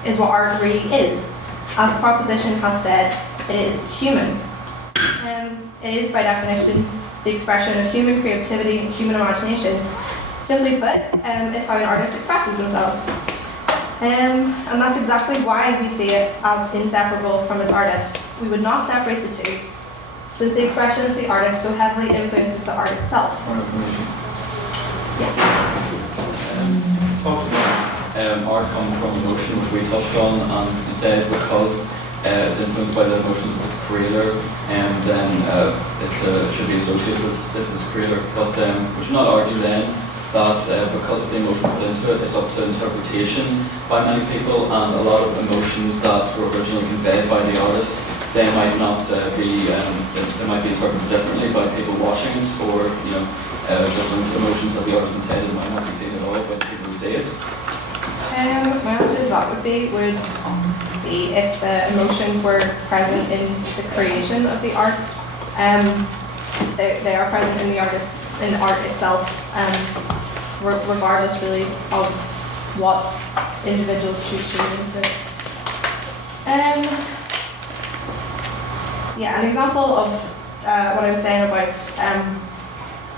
is what art really is. As the proposition has said, it is human. It is, by definition, the expression of human creativity and human imagination. Simply put, it's how an artist expresses themselves. And that's exactly why we see it as inseparable from its artist. We would not separate the two, since the expression of the artist so heavily influences the art itself. Yes. Talked about art coming from emotion, which we touched on, and you said because it's influenced by the emotions of its creator, and then it should be associated with its creator. But we should not argue then that because of the emotion put into it, it's up to interpretation by many people, and a lot of emotions that were originally conveyed by the artist, they might not be, they might be interpreted differently by people watching it, or different emotions that the artist intended might not be seen at all by the people who see it. My answer to that would be if the emotions were present in the creation of the art, they are present in the artist, in the art itself, regardless really of what individuals choose to read into it. An example of what I was saying about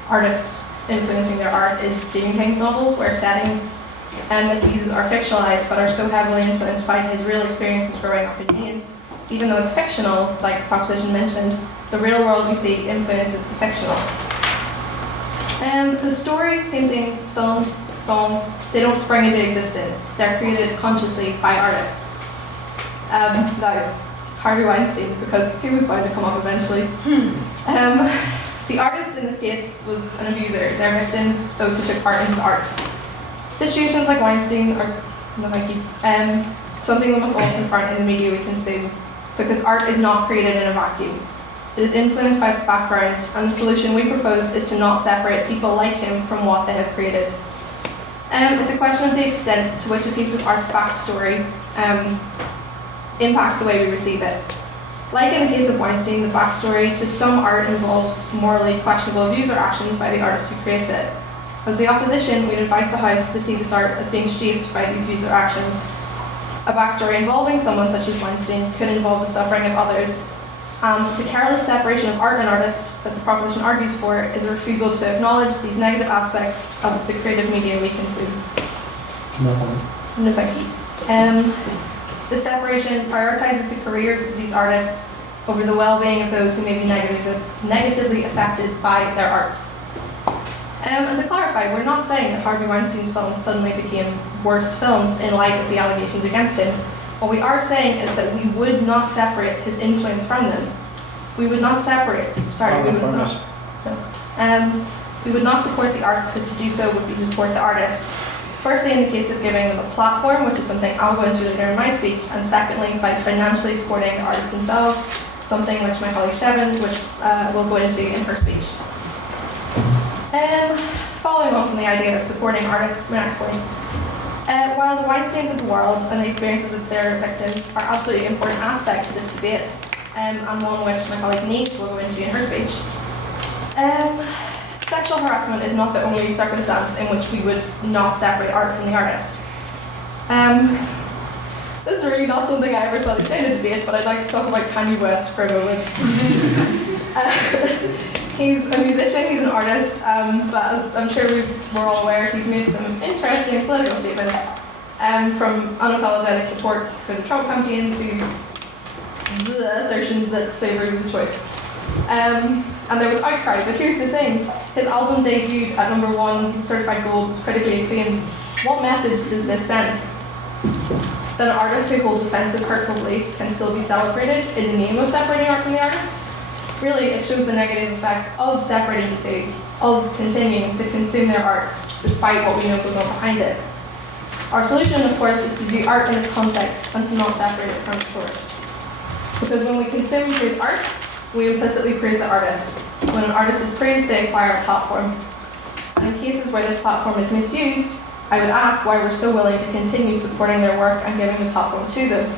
artists influencing their art is Stephen King's novels, where settings that he uses are fictionalized but are so heavily influenced by his real experiences growing up in Maine. Even though it's fictional, like the proposition mentioned, the real world we see influences the fictional. The stories, paintings, films, songs, they don't spring into existence. They're created consciously by artists. Now, Harvey Weinstein, because he was bound to come up eventually. The artist in this case was an abuser. They're victims, those who took part in his art. Situations like Weinstein are something we must all confront in the media we consume, because art is not created in a vacuum. It is influenced by its background, and the solution we propose is to not separate people like him from what they have created. It's a question of the extent to which a piece of art's backstory impacts the way we receive it. Like in the case of Weinstein, the backstory to some art involves morally questionable views or actions by the artist who creates it. As the opposition, we'd invite the House to see this art as being shaped by these views or actions. A backstory involving someone such as Weinstein could involve the suffering of others, and the careless separation of art and artist that the proposition argues for is a refusal to acknowledge these negative aspects of the creative media we consume. No, thank you. The separation prioritizes the careers of these artists over the well-being of those who may be negatively affected by their art. And to clarify, we're not saying that Harvey Weinstein's films suddenly became worse films in light of the allegations against him. What we are saying is that we would not separate his influence from them. We would not separate. We would not support the art, because to do so would be to support the artist. Firstly, in the case of giving them a platform, which is something I'll go into later in my speech, and secondly, by financially supporting the artists themselves, something which my colleague Shevin will go into in her speech. Following on from the idea of supporting artists, my next point. While the Weinsteins of the world and the experiences of their victims are absolutely an important aspect to this debate, and one which my colleague Neve will go into in her speech, sexual harassment is not the only circumstance in which we would not separate art from the artist. This is really not something I ever thought I'd say in a debate, but I'd like to talk about Kanye West for a moment. He's a musician, he's an artist, but as I'm sure we're all aware, he's made some interesting political statements, from unapologetic support for the Trump campaign to the assertions that slavery was a choice. And there was outcry, but here's the thing. His album debuted at #1, certified gold, was critically acclaimed. What message does this send? That an artist who holds offensive, hurtful beliefs can still be celebrated in the name of separating art from the artist? Really, it shows the negative effects of separating the two, of continuing to consume their art, despite what we know goes on behind it. Our solution, of course, is to view art in its context and to not separate it from its source. Because when we consume his art, we implicitly praise the artist. When an artist is praised, they acquire a platform. And in cases where this platform is misused, I would ask why we're so willing to continue supporting their work and giving the platform to them.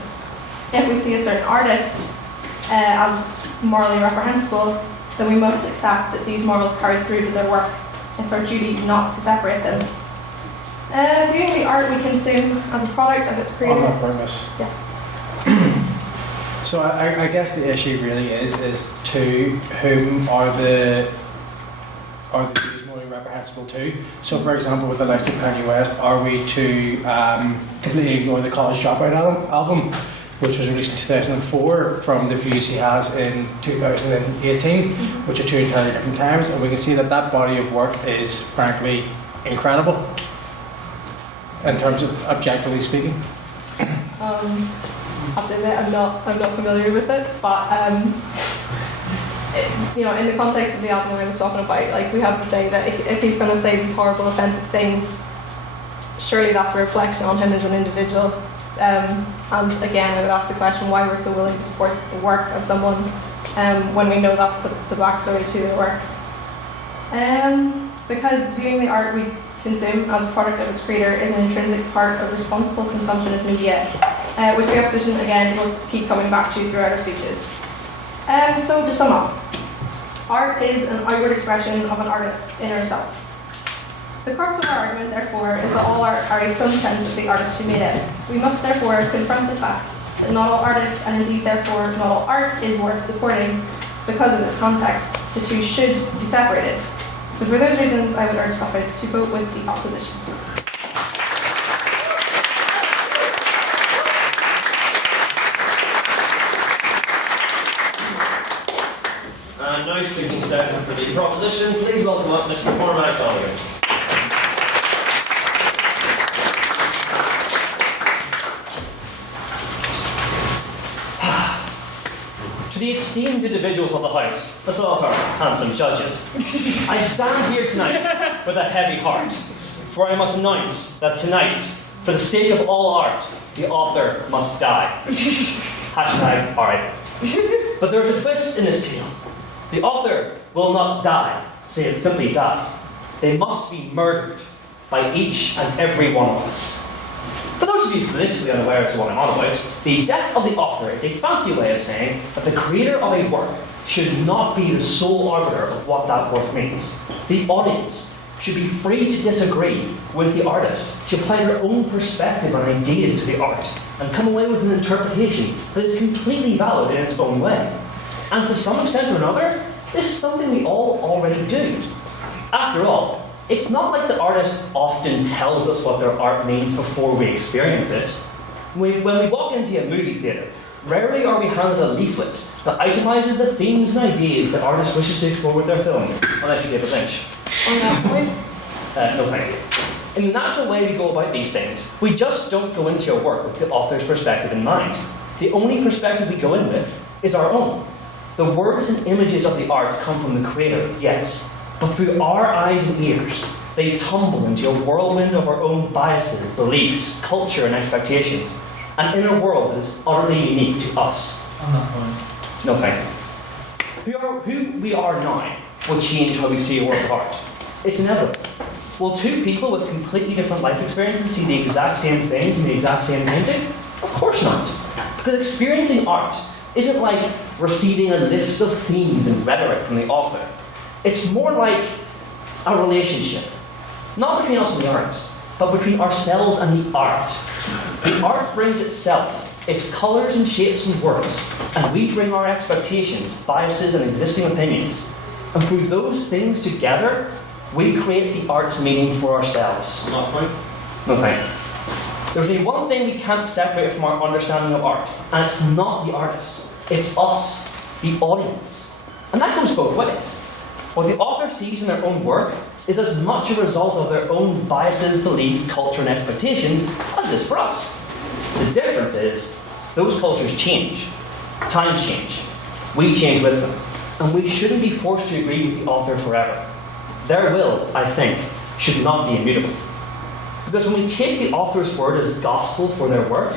If we see a certain artist as morally reprehensible, then we must accept that these morals carry through to their work. It's our duty not to separate them. Viewing the art we consume as a product of its creator. On that premise. Yes. So I guess the issue really is to whom are the views morally reprehensible to? So for example, with the likes of Kanye West, are we to completely ignore the College Dropout album, which was released in 2004, from the views he has in 2018, which are two entirely different times, and we can see that that body of work is frankly incredible in terms of objectively speaking. I have to admit, I'm not familiar with it, but in the context of the album I was talking about, like, we have to say that if he's going to say these horrible, offensive things, surely that's a reflection on him as an individual. And again, I would ask the question why we're so willing to support the work of someone when we know that's the backstory to the work. Because viewing the art we consume as a product of its creator is an intrinsic part of responsible consumption of media, which the opposition again will keep coming back to throughout our speeches. So to sum up, art is an outward expression of an artist's inner self. The crux of our argument, therefore, is that all art carries some sense of the artist who made it. We must therefore confront the fact that not all artists, and indeed therefore not all art, is worth supporting because of its context. The two should be separated. So for those reasons, I would urge Scottish to vote with the opposition. And now speaking second for the proposition, please welcome up Mr. Cormac Donovan. To the esteemed individuals of the House, as well as our handsome judges, I stand here tonight with a heavy heart, for I must announce that tonight, for the sake of all art, the author must die. Hashtag RIP. But there's a twist in this tale. The author will not die, simply die. They must be murdered by each and every one of us. For those of you blissfully unaware as to what I'm on about, the death of the author is a fancy way of saying that the creator of a work should not be the sole arbiter of what that work means. The audience should be free to disagree with the artist, to apply their own perspective and ideas to the art, and come away with an interpretation that is completely valid in its own way. And to some extent or another, this is something we all already do. After all, it's not like the artist often tells us what their art means before we experience it. When we walk into a movie theatre, rarely are we handed a leaflet that itemises the themes and ideas the artist wishes to explore with their film, unless you David Lynch. On that point? No thank you. In the natural way we go about these things, we just don't go into a work with the author's perspective in mind. The only perspective we go in with is our own. The words and images of the art come from the creator, yes, but through our eyes and ears, they tumble into a whirlwind of our own biases, beliefs, culture and expectations, an inner world that is utterly unique to us. On that point. No thank you. Who we are now will change how we see a work of art. It's inevitable. Will two people with completely different life experiences see the exact same things in the exact same painting? Of course not. Because experiencing art isn't like receiving a list of themes and rhetoric from the author. It's more like a relationship. Not between us and the artist, but between ourselves and the art. The art brings itself, its colours and shapes and words, and we bring our expectations, biases and existing opinions. And through those things together, we create the art's meaning for ourselves. Not point. No thank you. There's only one thing we can't separate from our understanding of art, and it's not the artist. It's us, the audience. And that goes both ways. What the author sees in their own work is as much a result of their own biases, belief, culture, and expectations as it is for us. The difference is, those cultures change. Times change. We change with them. And we shouldn't be forced to agree with the author forever. Their will, I think, should not be immutable. Because when we take the author's word as gospel for their work,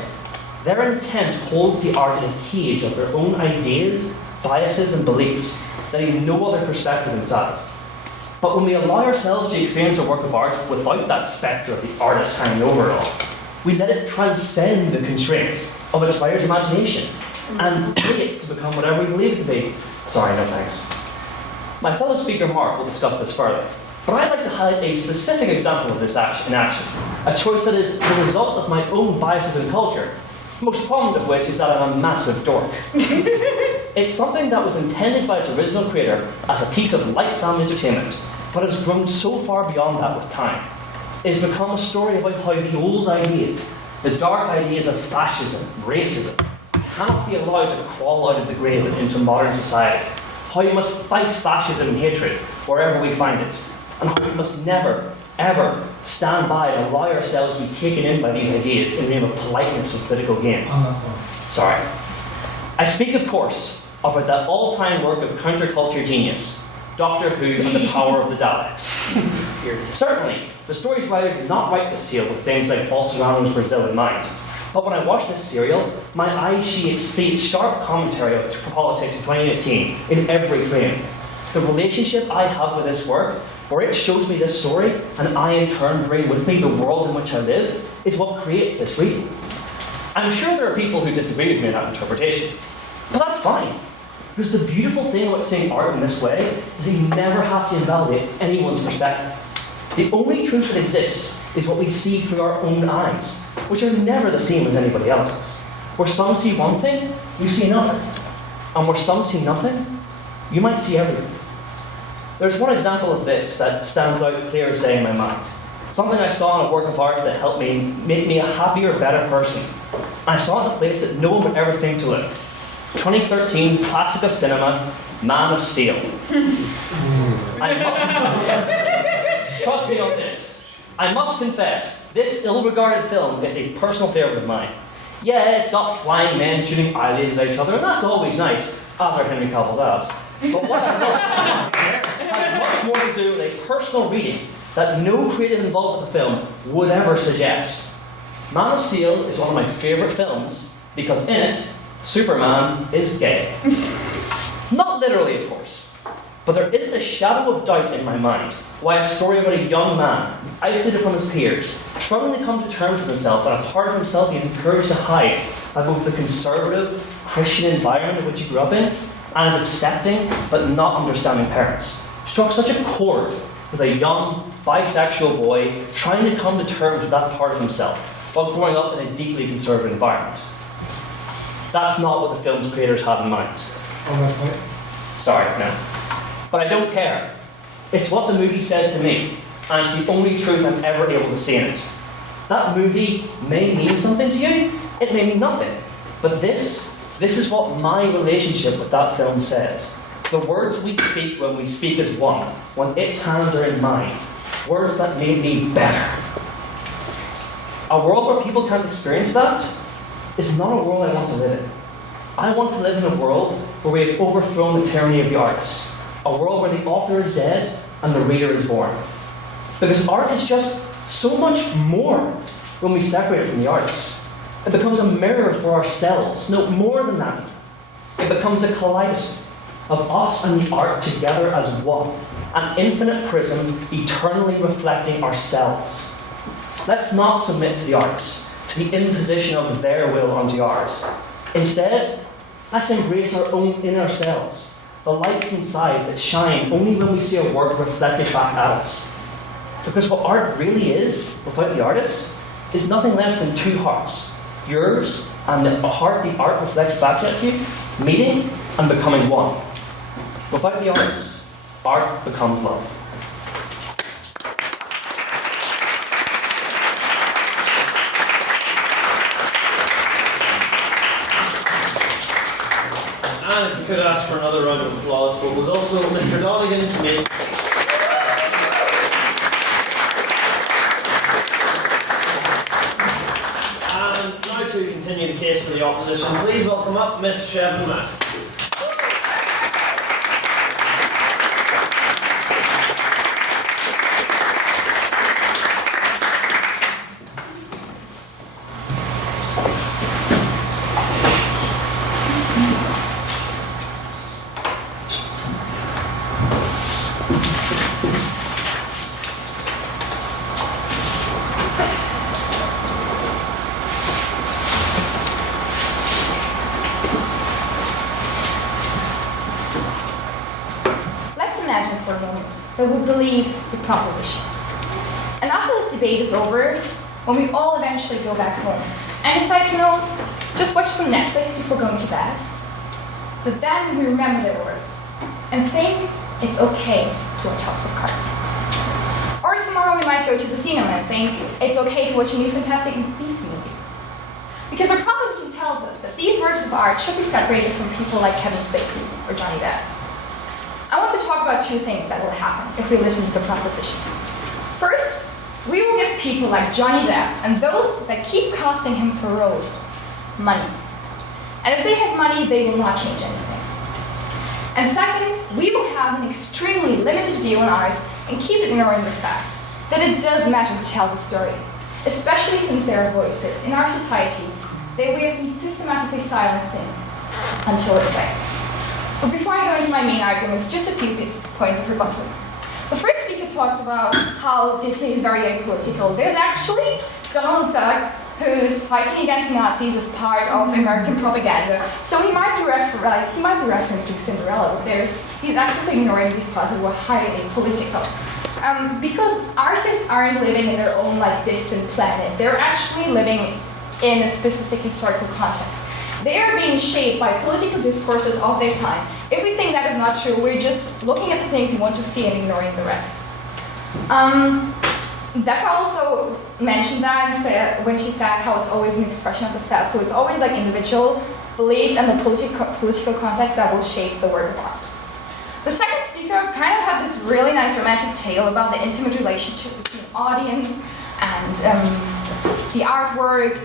their intent holds the art in a cage of their own ideas, biases, and beliefs, letting no other perspective inside. But when we allow ourselves to experience a work of art without that spectre of the artist hanging over it all, we let it transcend the constraints of its writer's imagination and free it to become whatever we believe it to be. Sorry, no thanks. My fellow speaker Mark will discuss this further, but I'd like to highlight a specific example of this in action, a choice that is the result of my own biases and culture, most prominent of which is that I'm a massive dork. It's something that was intended by its original creator as a piece of light family entertainment, but has grown so far beyond that with time. It's become a story about how the old ideas, the dark ideas of fascism, racism, cannot be allowed to crawl out of the grave and into modern society. How you must fight fascism and hatred wherever we find it. And how we must never, ever stand by and allow ourselves to be taken in by these ideas in the name of politeness and political gain. Sorry. I speak, of course, about that all-time work of counterculture genius, Doctor Who and the Power of the Daleks. Certainly, the story's writer did not write this tale with things like Bolsonaro's Brazil in mind. But when I watch this serial, my eyes see sharp commentary of politics in 2018 in every frame. The relationship I have with this work, where it shows me this story, and I in turn bring with me the world in which I live, is what creates this reading. I'm sure there are people who disagree with me in that interpretation, but that's fine. Because the beautiful thing about seeing art in this way is that you never have to invalidate anyone's perspective. The only truth that exists is what we see through our own eyes, which are never the same as anybody else's. Where some see one thing, you see another. And where some see nothing, you might see everything. There's one example of this that stands out clear as day in my mind. Something I saw in a work of art that helped me make me a happier, better person. And I saw it in a place that no one would ever think to look. 2013 classic of cinema, Man of Steel. Trust me on this. I must confess, this ill-regarded film is a personal favourite of mine. Yeah, it's got flying men shooting eye lasers at each other, and that's always nice, as are Henry Cavill's abs. But what I love has much more to do with a personal reading that no creative involvement with the film would ever suggest. Man of Steel is one of my favourite films because in it, Superman is gay. Not literally, of course, but there isn't a shadow of doubt in my mind why a story about a young man, isolated from his peers, struggling to come to terms with himself and a part of himself he is encouraged to hide by both the conservative, Christian environment in which he grew up in and his accepting but not understanding parents, struck such a chord with a young, bisexual boy trying to come to terms with that part of himself while growing up in a deeply conservative environment. That's not what the film's creators had in mind. On that point? Sorry, no. But I don't care. It's what the movie says to me, and it's the only truth I'm ever able to see in it. That movie may mean something to you, it may mean nothing. But this is what my relationship with that film says. The words we speak when we speak as one, when its hands are in mine. Words that made me better. A world where people can't experience that is not a world I want to live in. I want to live in a world where we have overthrown the tyranny of the artist. A world where the author is dead and the reader is born. Because art is just so much more when we separate it from the artist. It becomes a mirror for ourselves. No, more than that. It becomes a kaleidoscope of us and the art together as one. An infinite prism eternally reflecting ourselves. Let's not submit to the artist, to the imposition of their will onto ours. Instead, let's embrace our own inner selves, the lights inside that shine only when we see a work reflected back at us. Because what art really is, without the artist, is nothing less than two hearts. Yours and the heart the art reflects back at you, meeting and becoming one. Without the artist, art becomes love. And if you could ask for another round of applause for what was also Mr. Donegan's main. And now to continue the case for the opposition, please welcome up Miss Shevin Matt. For a moment that we believe the proposition. And after this debate is over, when we all eventually go back home and decide to, just watch some Netflix before going to bed, but then we remember their words and think it's okay to watch House of Cards. Or tomorrow we might go to the cinema and think it's okay to watch a new Fantastic Beasts movie. Because our proposition tells us that these works of art should be separated from people like Kevin Spacey or Johnny Depp. I want to talk about two things that will happen if we listen to the proposition. First, we will give people like Johnny Depp and those that keep casting him for roles money. And if they have money, they will not change anything. And second, we will have an extremely limited view on art and keep ignoring the fact that it does matter who tells a story, especially since there are voices in our society that we have been systematically silencing until it's there. But before I go into my main arguments, just a few points of rebuttal. The first speaker talked about how Disney is very apolitical. There's actually Donald Duck, who's fighting against Nazis as part of American propaganda. So he might be referencing Cinderella. He's actually ignoring these parts that were highly political. Because artists aren't living in their own distant planet. They're actually living in a specific historical context. They are being shaped by political discourses of their time. If we think that is not true, we're just looking at the things we want to see and ignoring the rest. Deborah also mentioned that when she said how it's always an expression of the self. So it's always individual beliefs and the political context that will shape the work of art. The second speaker kind of had this really nice romantic tale about the intimate relationship between audience and the artwork.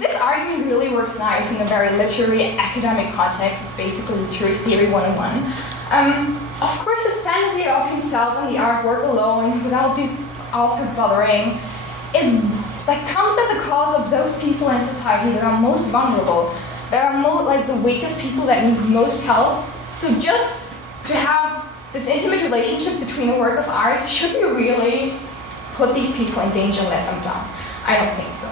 This argument really works nice in a very literary academic context. It's basically literary theory 101. Of course, his fantasy of himself and the artwork alone, without the author bothering, comes at the cost of those people in society that are most vulnerable, that are the weakest people that need most help. So just to have this intimate relationship between a work of art, should we really put these people in danger and let them down? I don't think so.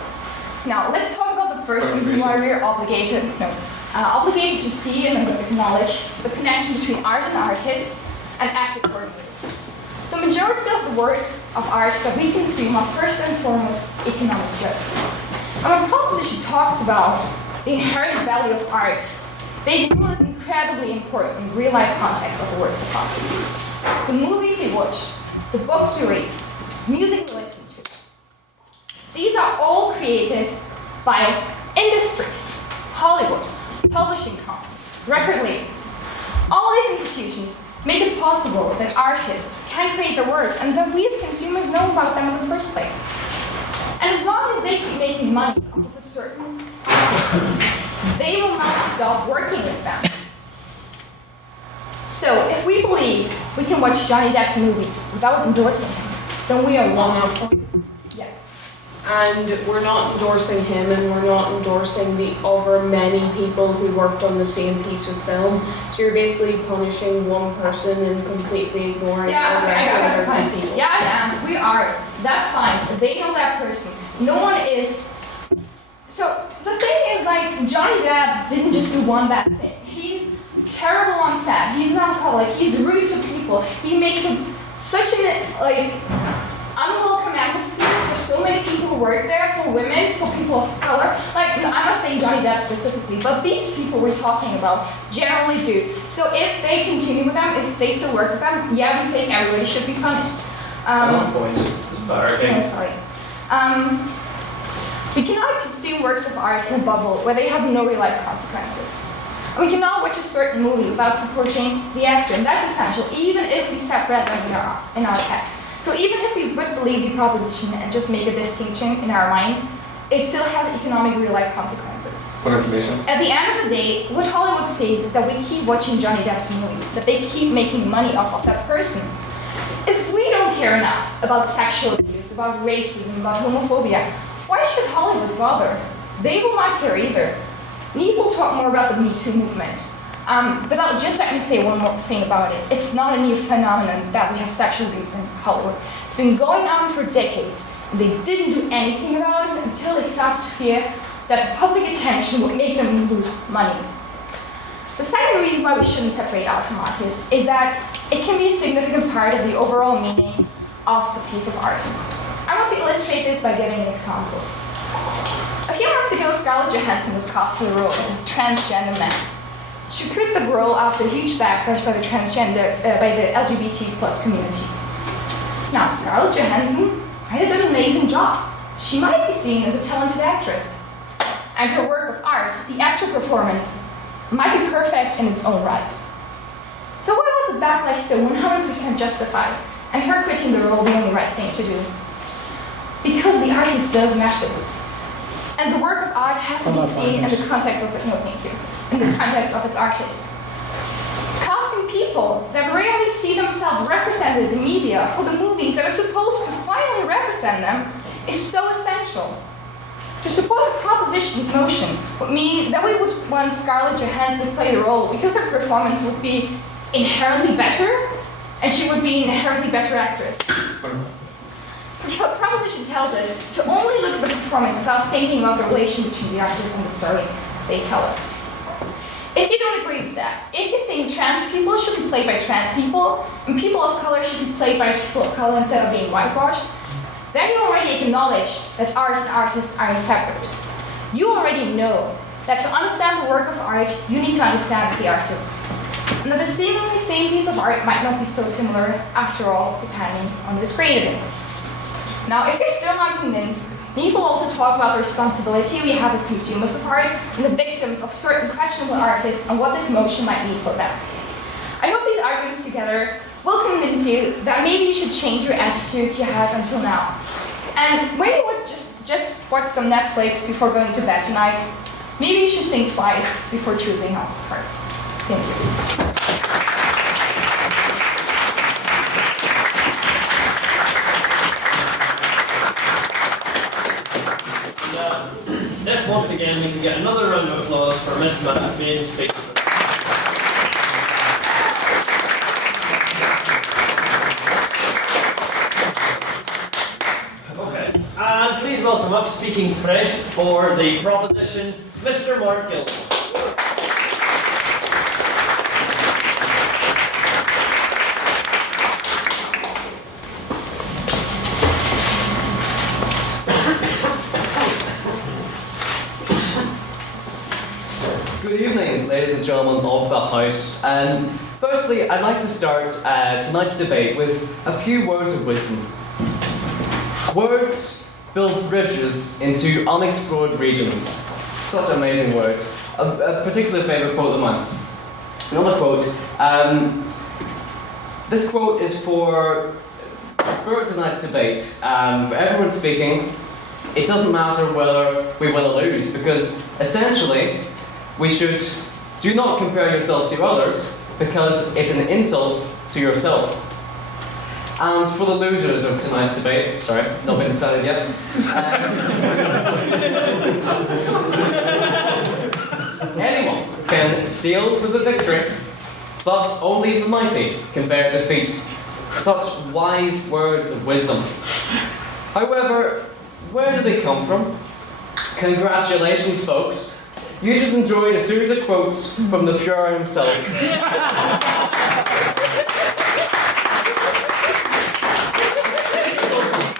Now, let's talk about the first reason why we're obligated to see and acknowledge the connection between art and artist and act accordingly. The majority of the works of art that we consume are first and foremost economic goods. And when proposition talks about the inherent value of art, they ignore this incredibly important real-life context of the works of art. The movies we watch, the books we read, music we listen to, these are all created by industries, Hollywood, publishing companies, record labels. All these institutions make it possible that artists can create their work and that we as consumers know about them in the first place. And as long as they keep making money off of a certain artist, they will not stop working with them. So if we believe we can watch Johnny Depp's movies without endorsing him, then we are wrong. Yeah. And we're not endorsing him, and we're not endorsing the other many people who worked on the same piece of film. So you're basically punishing one person and completely ignoring the rest of the other people. Yeah, we are. That's fine. They know that person. No one is. So the thing is, Johnny Depp didn't just do one bad thing. He's terrible on set. He's an alcoholic. He's rude to people. He makes such an unwelcome atmosphere for so many people who work there, for women, for people of color. I'm not saying Johnny Depp specifically, but these people we're talking about generally do. So if they continue with them, if they still work with them, we think everybody should be punished. We cannot consume works of art in a bubble where they have no real life consequences. And we cannot watch a certain movie without supporting the actor, and that's essential, even if we separate them in our head. So even if we would believe the proposition and just make a distinction in our mind, it still has economic real-life consequences. What information? At the end of the day, what Hollywood says is that we keep watching Johnny Depp's movies, that they keep making money off of that person. If we don't care enough about sexual abuse, about racism, about homophobia, why should Hollywood bother? They will not care either. Need will talk more about the Me Too movement. But just let me say one more thing about it. It's not a new phenomenon that we have sexual abuse in Hollywood. It's been going on for decades. And they didn't do anything about it until they started to fear that the public attention would make them lose money. The second reason why we shouldn't separate art from artists is that it can be a significant part of the overall meaning of the piece of art. I want to illustrate this by giving an example. A few months ago, Scarlett Johansson was cast for the role of a transgender man. She quit the role after a huge backlash by the LGBT plus community. Now, Scarlett Johansson might have done an amazing job. She might be seen as a talented actress. And her work of art, the actual performance, might be perfect in its own right. So why was the backlash so 100% justified, and her quitting the role the only right thing to do? Because the artist does matter. And the work of art has to be seen in the context of its artist. Casting people that rarely see themselves represented in the media for the movies that are supposed to finally represent them is so essential. To support the proposition's motion would mean that we would want Scarlett Johansson to play the role because her performance would be inherently better, and she would be an inherently better actress. The proposition tells us to only look at the performance without thinking about the relation between the artist and the story they tell us. If you don't agree with that, if you think trans people should be played by trans people, and people of color should be played by people of color instead of being whitewashed, then you already acknowledge that art and artists are inseparable. You already know that to understand the work of art, you need to understand the artist. And that the seemingly same piece of art might not be so similar after all, depending on who's created it. Now, if you're still not convinced, we will also talk about the responsibility we have as consumers of art and the victims of certain questionable artists and what this motion might mean for them. I hope these arguments together will convince you that maybe you should change your attitude you had until now. And when you would just watch some Netflix before going to bed tonight, maybe you should think twice before choosing House of Cards. Thank you. If once again we can get another round of applause for Miss Maiden Speaker. Okay, and please welcome up speaking first for the proposition, Mr. Mark Gill. Good evening, ladies and gentlemen of the House. Firstly, I'd like to start tonight's debate with a few words of wisdom. Words build bridges into unexplored regions. Such amazing words. A particular favourite quote of mine. Another quote. This quote is for the spirit of tonight's debate. For everyone speaking, it doesn't matter whether we win or lose, because essentially, we should do not compare yourself to others, because it's an insult to yourself. And for the losers of tonight's debate, sorry, not been decided yet. Anyone can deal with a victory, but only the mighty can bear defeat. Such wise words of wisdom. However, where do they come from? Congratulations, folks. You just enjoyed a series of quotes from the Fuhrer himself.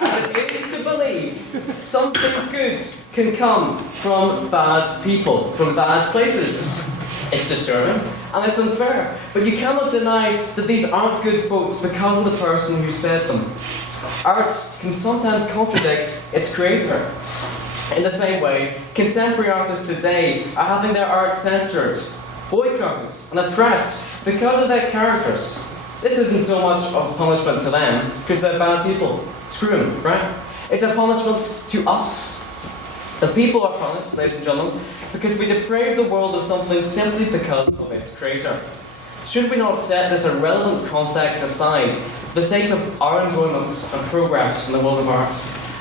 As it is to believe something good can come from bad people, from bad places. It's disturbing and it's unfair, but you cannot deny that these aren't good quotes because of the person who said them. Art can sometimes contradict its creator. In the same way, contemporary artists today are having their art censored boycotted and oppressed because of their characters. This isn't so much of a punishment to them, because they're bad people. Screw them, right? It's a punishment to us. The people are punished, ladies and gentlemen, because we deprave the world of something simply because of its creator. Should we not set this irrelevant context aside for the sake of our enjoyment and progress in the world of art?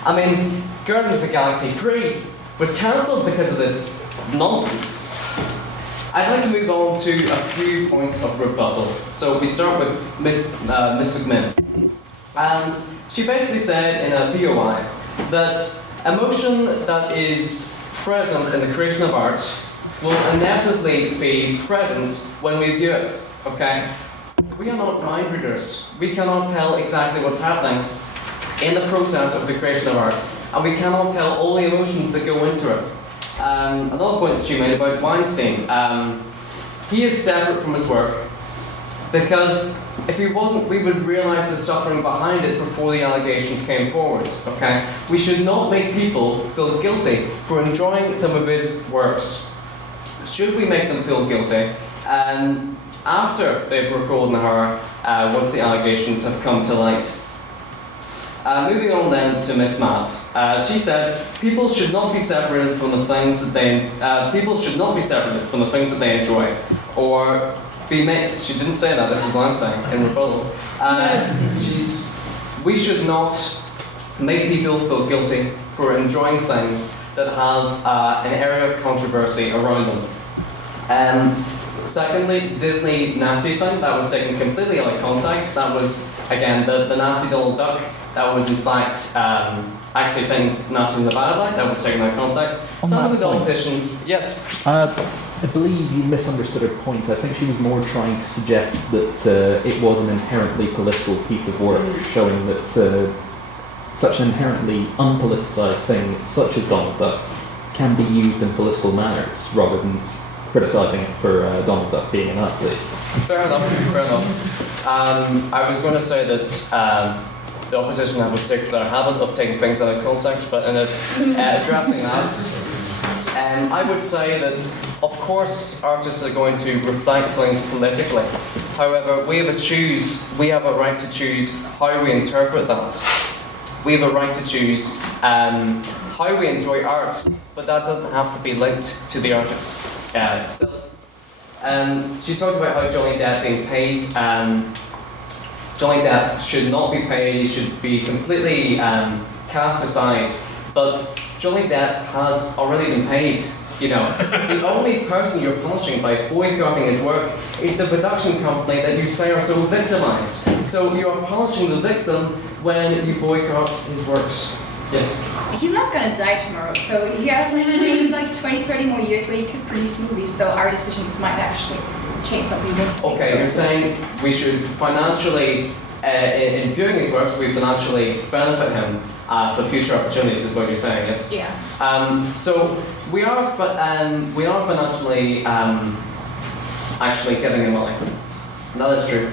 I mean, Guardians of the Galaxy 3 was cancelled because of this nonsense. I'd like to move on to a few points of rebuttal. So we start with Miss McMinn. And she basically said in a POI that emotion that is present in the creation of art will inevitably be present when we view it. Okay? We are not mind readers. We cannot tell exactly what's happening in the process of the creation of art. And we cannot tell all the emotions that go into it. Another point that she made about Weinstein. He is separate from his work because if he wasn't, we would realise the suffering behind it before the allegations came forward. Okay? We should not make people feel guilty for enjoying some of his works. Should we make them feel guilty after they've recalled in horror once the allegations have come to light? Moving on then to Miss Matt. She said people should not be separated from the things that they enjoy, or be made. She didn't say that. This is what I'm saying in rebuttal. We should not make people feel guilty for enjoying things that have an area of controversy around them. Secondly, Disney Nazi thing that was taken completely out of context. That was again the Nazi Donald Duck. That was in fact actually thinking Nazis in the bad light. That was taken out of context. Some of the opposition, yes. I believe you misunderstood her point. I think she was more trying to suggest that it was an inherently political piece of work, showing that such an inherently unpoliticised thing, such as Donald Duck, can be used in political manners, rather than criticising it for Donald Duck being a Nazi. Fair enough. I was going to say that the opposition have a particular habit of taking things out of context, but in addressing that, I would say that, of course, artists are going to reflect things politically. However, we have a right to choose how we interpret that. We have a right to choose how we enjoy art, but that doesn't have to be linked to the artist itself. She talked about how Johnny Depp being paid. Johnny Depp should not be paid, he should be completely cast aside. But Johnny Depp has already been paid, you know. The only person you're punishing by boycotting his work is the production company that you say are so victimised. So you're punishing the victim when you boycott his works. Yes? He's not going to die tomorrow, so he has maybe 20, 30 more years where he could produce movies, so our decisions might actually change something. Okay, you're saying we should financially, in viewing his works, we financially benefit him for future opportunities, is what you're saying, yes? Yeah. So we are financially actually giving him money. That is true.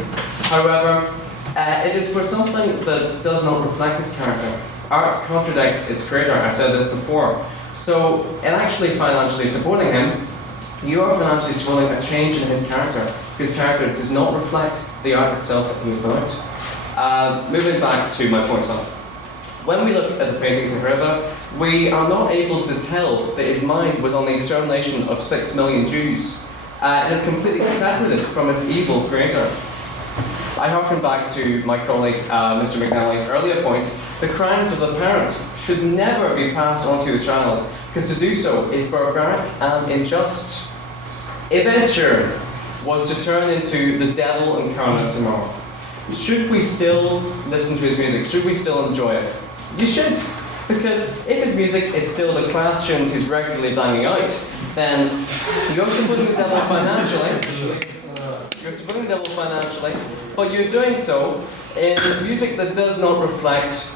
However, it is for something that does not reflect his character. Art contradicts its creator, I said this before. So, in actually financially supporting him, you are financially supporting a change in his character. His character does not reflect the art itself that he's about. Moving back to my point on it. When we look at the paintings of Hertha, we are not able to tell that his mind was on the extermination of 6 million Jews. It is completely separated from its evil creator. I harken back to my colleague Mr. McNally's earlier point. The crimes of the parent should never be passed on to the child, because to do so is barbaric and unjust. If Ed Sheeran was to turn into the devil incarnate tomorrow, should we still listen to his music? Should we still enjoy it? You should, because if his music is still the class tunes he's regularly banging out, then you're supporting the devil financially. You're supporting the devil financially, but you're doing so in music that does not reflect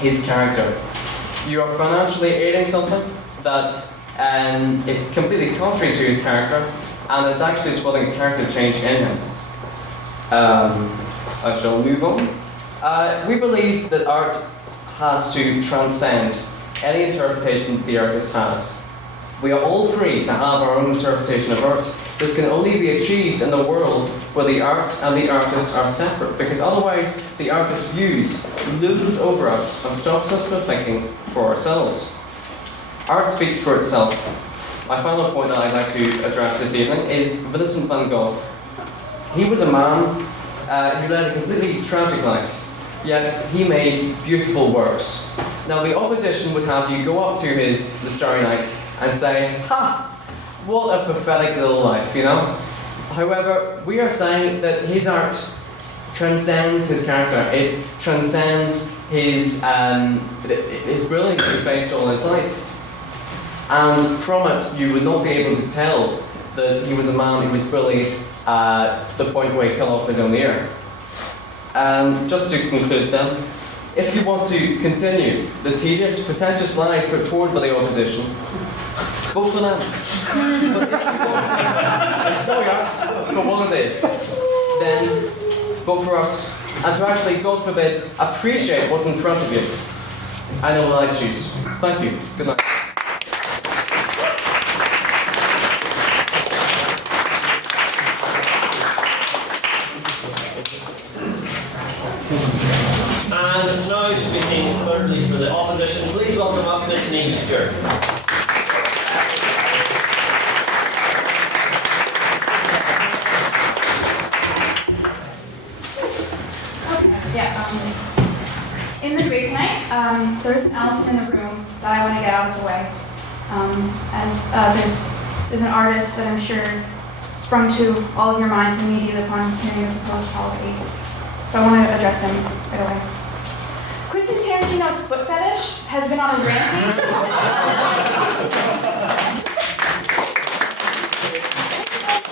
his character. You are financially aiding something that is completely contrary to his character, and it's actually supporting a character change in him. I shall move on. We believe that art has to transcend any interpretation the artist has. We are all free to have our own interpretation of art. This can only be achieved in a world where the art and the artist are separate, because otherwise the artist's views looms over us and stops us from thinking for ourselves. Art speaks for itself. My final point that I'd like to address this evening is Vincent van Gogh. He was a man who led a completely tragic life, yet he made beautiful works. Now the opposition would have you go up to The Starry Night and say, "Ha! What a pathetic little life," you know? However, we are saying that his art transcends his character. It transcends his brilliance he faced all his life. And from it, you would not be able to tell that he was a man who was bullied to the point where he cut off his own ear. Just to conclude then, if you want to continue the tedious, pretentious lies put forward by the opposition, vote for them. But if you want to enjoy art for what it is, then vote for us. And to actually, God forbid, appreciate what's in front of you. I know what I choose. Thank you. Good night. And now speaking thirdly for the opposition, please welcome up Miss Maiden Speaker. In the debate tonight, there's an elephant in the room that I want to get out of the way. There's an artist that I'm sure sprung to all of your minds immediately upon hearing the proposed policy. So I want to address him right away. Quentin Tarantino's foot fetish has been on a rampage.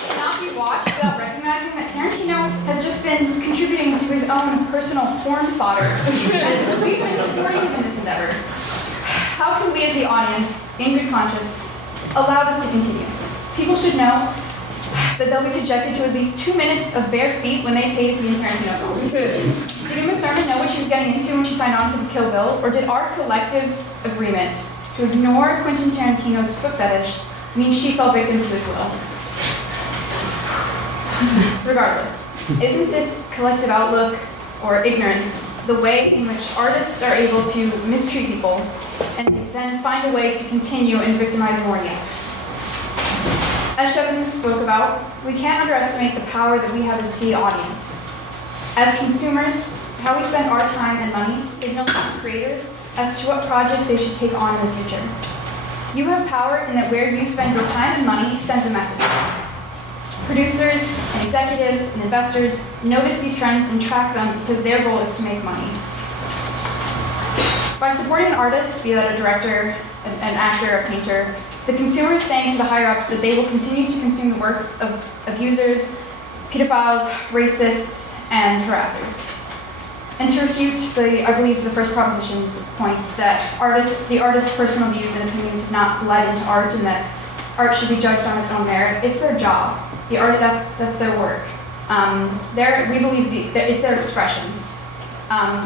Cannot be watched without recognizing that Tarantino has just been contributing to his own personal porn fodder, and we've been supporting him in this endeavor. How can we as the audience, in good conscience, allow this to continue? People should know that they'll be subjected to at least 2 minutes of bare feet when they pay to see in Tarantino's movies. Did Uma Thurman know what she was getting into when she signed on to the Kill Bill, or did our collective agreement to ignore Quentin Tarantino's foot fetish mean she fell victim to his will? Regardless, isn't this collective outlook or ignorance the way in which artists are able to mistreat people and then find a way to continue and victimize more yet? As Shevin spoke about, we can't underestimate the power that we have as the audience. As consumers, how we spend our time and money signals to creators as to what projects they should take on in the future. You have power in that where you spend your time and money sends a message. Producers and executives and investors notice these trends and track them because their goal is to make money. By supporting an artist, be that a director, an actor, a painter, the consumer is saying to the higher-ups that they will continue to consume the works of abusers, pedophiles, racists, and harassers. And to refute I believe the first proposition's point that the artist's personal views and opinions have not bled into art and that art should be judged on its own merit, it's their job. The art, that's their work. We believe that it's their expression.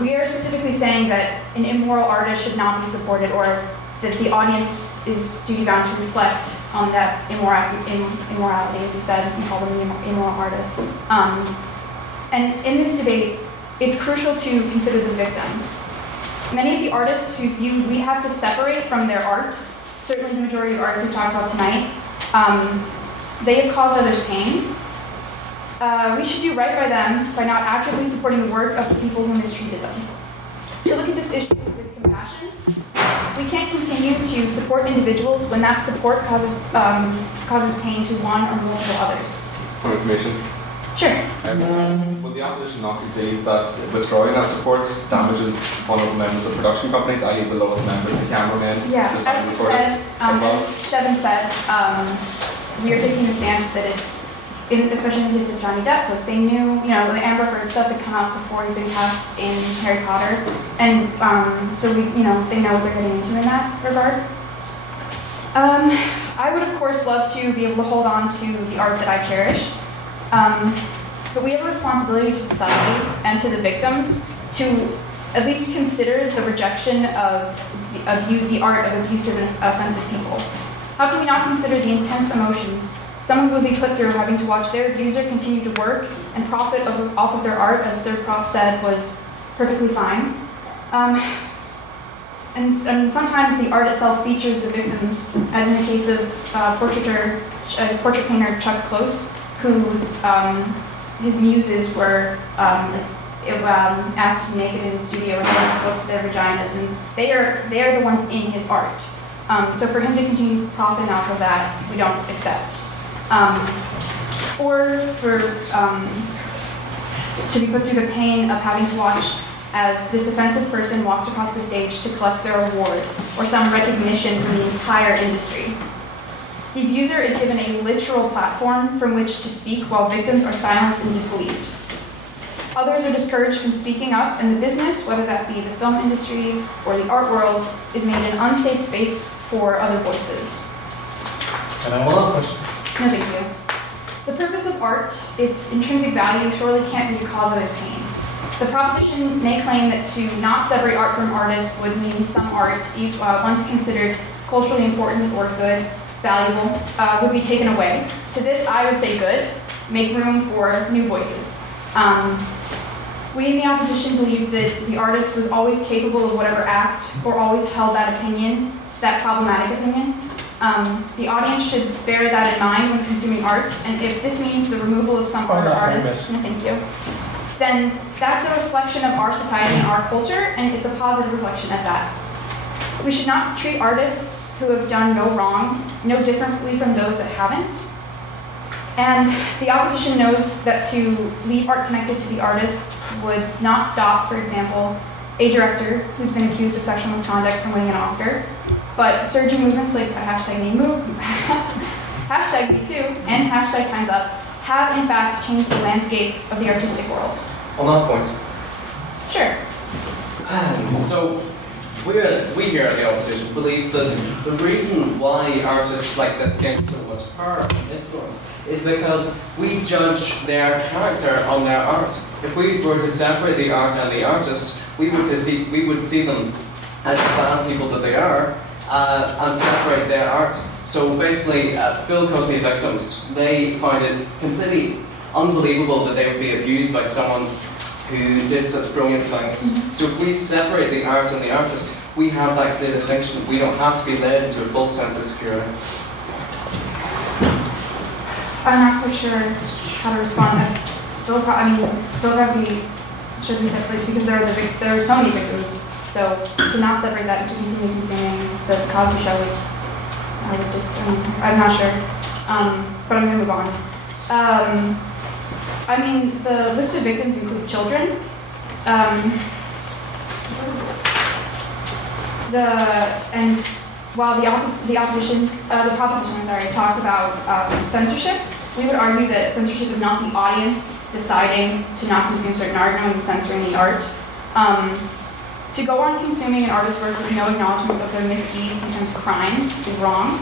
We are specifically saying that an immoral artist should not be supported, or that the audience is duty-bound to reflect on that immorality, as you said, you call them immoral artists. And in this debate, it's crucial to consider the victims. Many of the artists whose view we have to separate from their art, certainly the majority of artists we talked about tonight, they have caused others pain. We should do right by them by not actively supporting the work of the people who mistreated them. To look at this issue with compassion, we can't continue to support individuals when that support causes pain to one or multiple others. Point of information. Sure. Will the opposition not concede that withdrawing that support damages vulnerable members of production companies, i.e. the lowest members, the cameramen, Yeah, the as sound we recorders, said, as well? as Shevin said, we are taking the stance that it's, especially in the case of Johnny Depp, like they knew, the Amber Heard stuff had come out before he'd been cast in Harry Potter, and so they know what they're getting into in that regard. I would of course love to be able to hold on to the art that I cherish, but we have a responsibility to society and to the victims to at least consider the rejection of the art of abusive and offensive people. How can we not consider the intense emotions Someone would be put through having to watch their abuser continue to work and profit off of their art, as Third Prop said was perfectly fine. And sometimes the art itself features the victims, as in the case of portrait painter Chuck Close, whose his muses were asked to be naked in the studio and then spoke to their vaginas, and they are the ones in his art. So for him to continue profiting off of that, we don't accept. Or for to be put through the pain of having to watch as this offensive person walks across the stage to collect their reward or some recognition from the entire industry. The abuser is given a literal platform from which to speak while victims are silenced and disbelieved. Others are discouraged from speaking up, and the business, whether that be the film industry or the art world, is made an unsafe space for other voices. And I will question. No, thank you. The purpose of art, its intrinsic value, surely can't be to cause others pain. The proposition may claim that to not separate art from artists would mean some art, once considered culturally important or good, valuable, would be taken away. To this, I would say good. Make room for new voices. We in the opposition believe that the artist was always capable of whatever act or always held that opinion, that problematic opinion. The audience should bear that in mind when consuming art, and if this means the removal of some art or artists, thank you, then that's a reflection of our society and our culture, and it's a positive reflection of that. We should not treat artists who have done no wrong no differently from those that haven't. And the opposition knows that to leave art connected to the artist would not stop, for example, a director who's been accused of sexual misconduct from winning an Oscar, but surging movements like the hashtag #MeToo, and hashtag Time's Up have in fact changed the landscape of the artistic world. On that point. Sure. So, we here at the opposition believe that the reason why artists like this gain so much power and influence is because we judge their character on their art. If we were to separate the art and the artist, we would see them as the bad people that they are, and separate their art. So basically, Bill Cosby victims, they find it completely unbelievable that they would be abused by someone who did such brilliant things. Mm-hmm. So if we separate the art and the artist, we have that clear distinction. We don't have to be led into a false sense of security. I'm not quite sure how to respond. Bill Cosby should be separated because there are so many victims. So to not separate that and to continue consuming the Cosby shows, I'm not sure. But I'm going to move on. The list of victims include children. While the proposition talked about censorship, we would argue that censorship is not the audience deciding to not consume certain art, knowing censoring the art. To go on consuming an artist's work with no acknowledgments of their misdeeds, sometimes crimes, is wrong.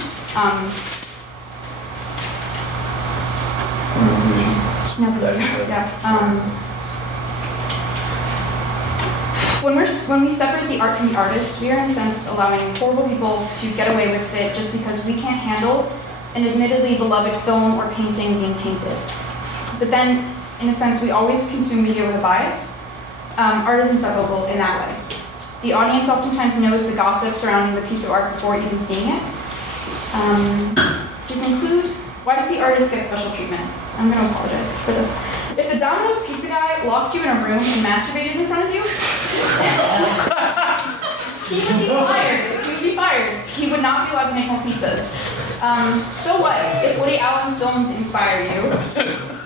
When we separate the art from the artist, we are in a sense allowing horrible people to get away with it just because we can't handle an admittedly beloved film or painting being tainted. But then, in a sense, we always consume media with a bias. Art is inseparable in that way. The audience oftentimes knows the gossip surrounding the piece of art before even seeing it. To conclude, why does the artist get special treatment? I'm going to apologize for this. If the Domino's pizza guy locked you in a room and masturbated in front of you, he would be fired. He would be fired. He would not be allowed to make more pizzas. So what if Woody Allen's films inspire you?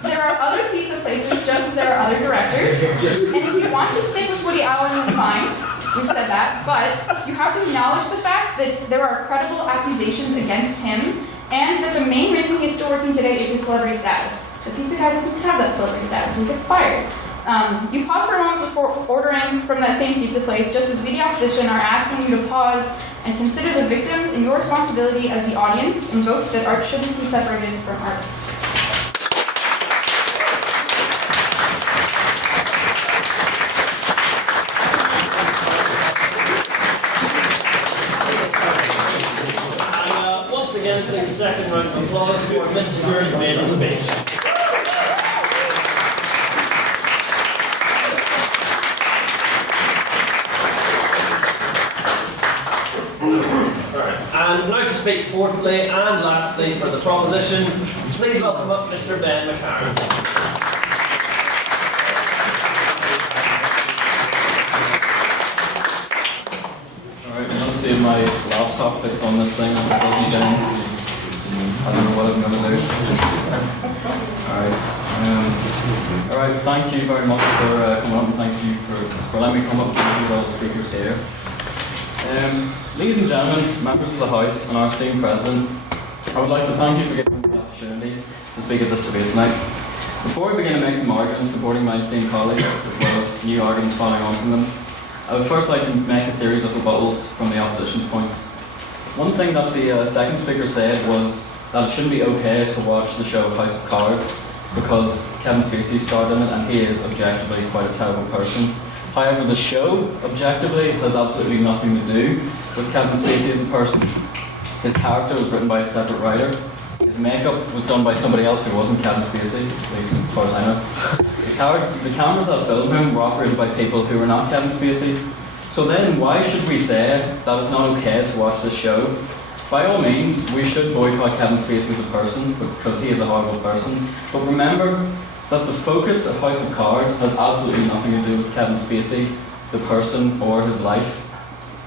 There are other pizza places just as there are other directors. And if you want to stick with Woody Allen, fine. We've said that. But you have to acknowledge the fact that there are credible accusations against him and that the main reason he's still working today is his celebrity status. The pizza guy doesn't have that celebrity status, so he gets fired. You pause for a moment before ordering from that same pizza place, just as we, the opposition, are asking you to pause and consider the victims and your responsibility as the audience invoked that art shouldn't be separated from artists. Once again, please second round of applause for Mr. Maiden Speaker. And now to speak fourthly and lastly for the proposition, please welcome up Mr. Ben McCarran. Alright, I'm gonna see if my laptop fits on this thing. I don't know what I'm gonna do. Alright, thank you very much for coming up, and thank you for letting me come up and meet all the speakers here. Ladies and gentlemen, members of the House and our esteemed President, I would like to thank you for giving me the opportunity to speak at this debate tonight. Before I begin to make some arguments supporting my esteemed colleagues, as well as new arguments following on from them, I would first like to make a series of rebuttals from the opposition's points. One thing that the second speaker said was that it shouldn't be okay to watch the show House of Cards because Kevin Spacey starred in it and he is objectively quite a terrible person. However, the show, objectively, has absolutely nothing to do with Kevin Spacey as a person. His character was written by a separate writer. His makeup was done by somebody else who wasn't Kevin Spacey, at least as far as I know. The cameras that filmed him were operated by people who were not Kevin Spacey. So then, why should we say that it's not okay to watch this show? By all means, we should boycott Kevin Spacey as a person, because he is a horrible person. But remember that the focus of House of Cards has absolutely nothing to do with Kevin Spacey, the person, or his life.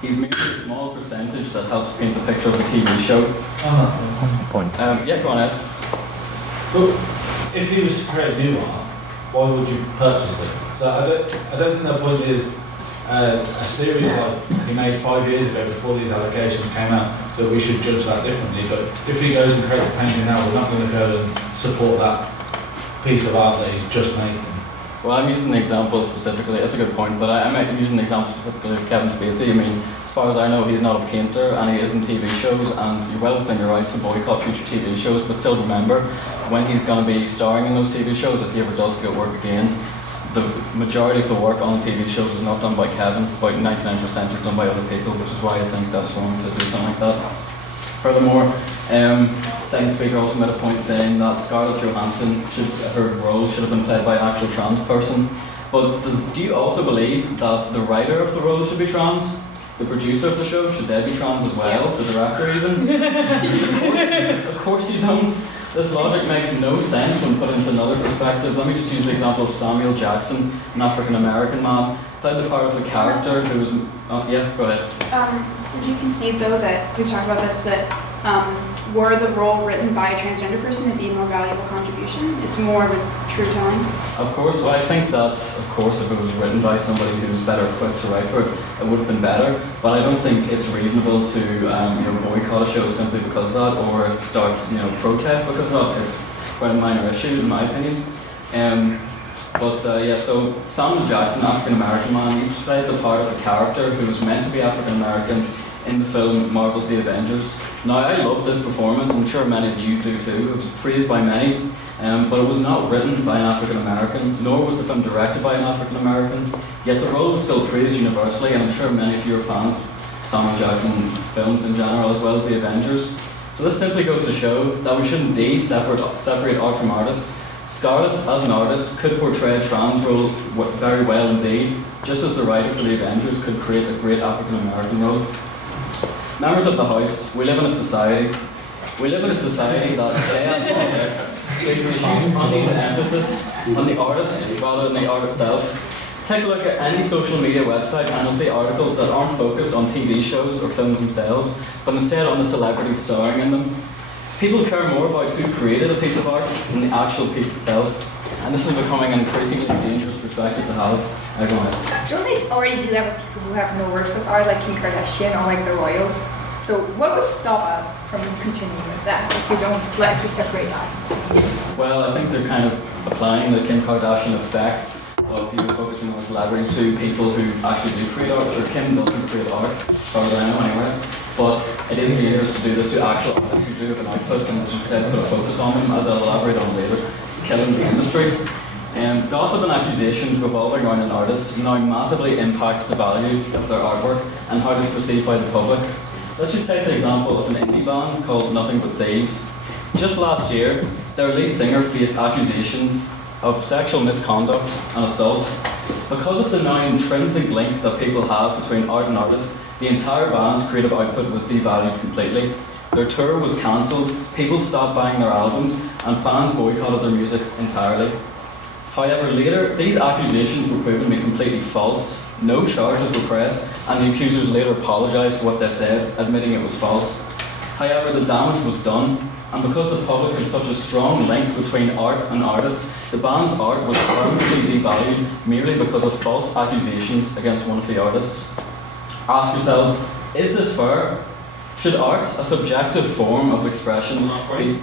He's merely a small percentage that helps paint the picture of the TV show. Point. Yeah, go on, Ed. Well, if he was to create a new one, why would you purchase it? So I don't think that point is a series like he made 5 years ago before these allegations came out that we should judge that differently. But if he goes and creates a painting now, we're not going to go and support that piece of art that he's just making. Well, I'm using the example specifically, it's a good point, but I'm using the example specifically of Kevin Spacey. I mean, as far as I know, he's not a painter and he is in TV shows, and you're well within your right to boycott future TV shows, but still remember, when he's going to be starring in those TV shows, if he ever does get work again, the majority of the work on TV shows is not done by Kevin, about 99% is done by other people, which is why I think that's wrong to do something like that. Furthermore, second speaker also made a point saying that Scarlett Johansson, her role should have been played by an actual trans person. But do you also believe that the writer of the role should be trans? The producer of the show, should they be trans as well? The director even? Of course you don't. This logic makes no sense when put into another perspective. Let me just use the example of Samuel Jackson, an African American man, played the part of a character who was... yeah, go ahead. Would you concede though that, we've talked about this, that were the role written by a transgender person, it'd be a more valuable contribution? It's more of a true telling? Of course, well, I think that, of course, if it was written by somebody who's better equipped to write for it, it would have been better. But I don't think it's reasonable to boycott a show simply because of that, or start protest because of that. It's quite a minor issue, in my opinion. So Samuel Jackson, African American man, he played the part of a character who was meant to be African American in the film Marvel's The Avengers. Now, I love this performance, I'm sure many of you do too. It was praised by many, but it was not written by an African American, nor was the film directed by an African American. Yet the role was still praised universally, and I'm sure many of you are fans of Samuel Jackson films in general, as well as The Avengers. So this simply goes to show that we shouldn't separate art from artists. Scarlett, as an artist, could portray a trans role very well indeed, just as the writer for The Avengers could create a great African American role. Members of the House, we live in a society that places a huge unneeded emphasis on the artist rather than the art itself. Take a look at any social media website and you'll see articles that aren't focused on TV shows or films themselves, but instead on the celebrities starring in them. People care more about who created a piece of art than the actual piece itself, and this is becoming an increasingly dangerous perspective to have. Don't they already do that with people who have no works of art, like Kim Kardashian or like the royals? So what would stop us from continuing with that if we separate that? Well, I think they're kind of applying the Kim Kardashian effect of focusing on celebrity to people who actually do create art. Or Kim doesn't create art, as far as I know anyway. But it is dangerous to do this to actual artists who do have an output and instead put a focus on them, as I'll elaborate on later. It's killing the industry. Gossip and accusations revolving around an artist now massively impacts the value of their artwork and how it is perceived by the public. let's just take the example of an indie band called Nothing But Thieves. Just last year, their lead singer faced accusations of sexual misconduct and assault. Because of the now intrinsic link that people have between art and artist, the entire band's creative output was devalued completely. Their tour was cancelled, people stopped buying their albums, and fans boycotted their music entirely. However, later, these accusations were proven to be completely false. No charges were pressed, and the accusers later apologised for what they said, admitting it was false. However, the damage was done, and because the public had such a strong link between art and artist, the band's art was permanently devalued merely because of false accusations against one of the artists. Ask yourselves, is this fair? Should art, a subjective form of expression, be...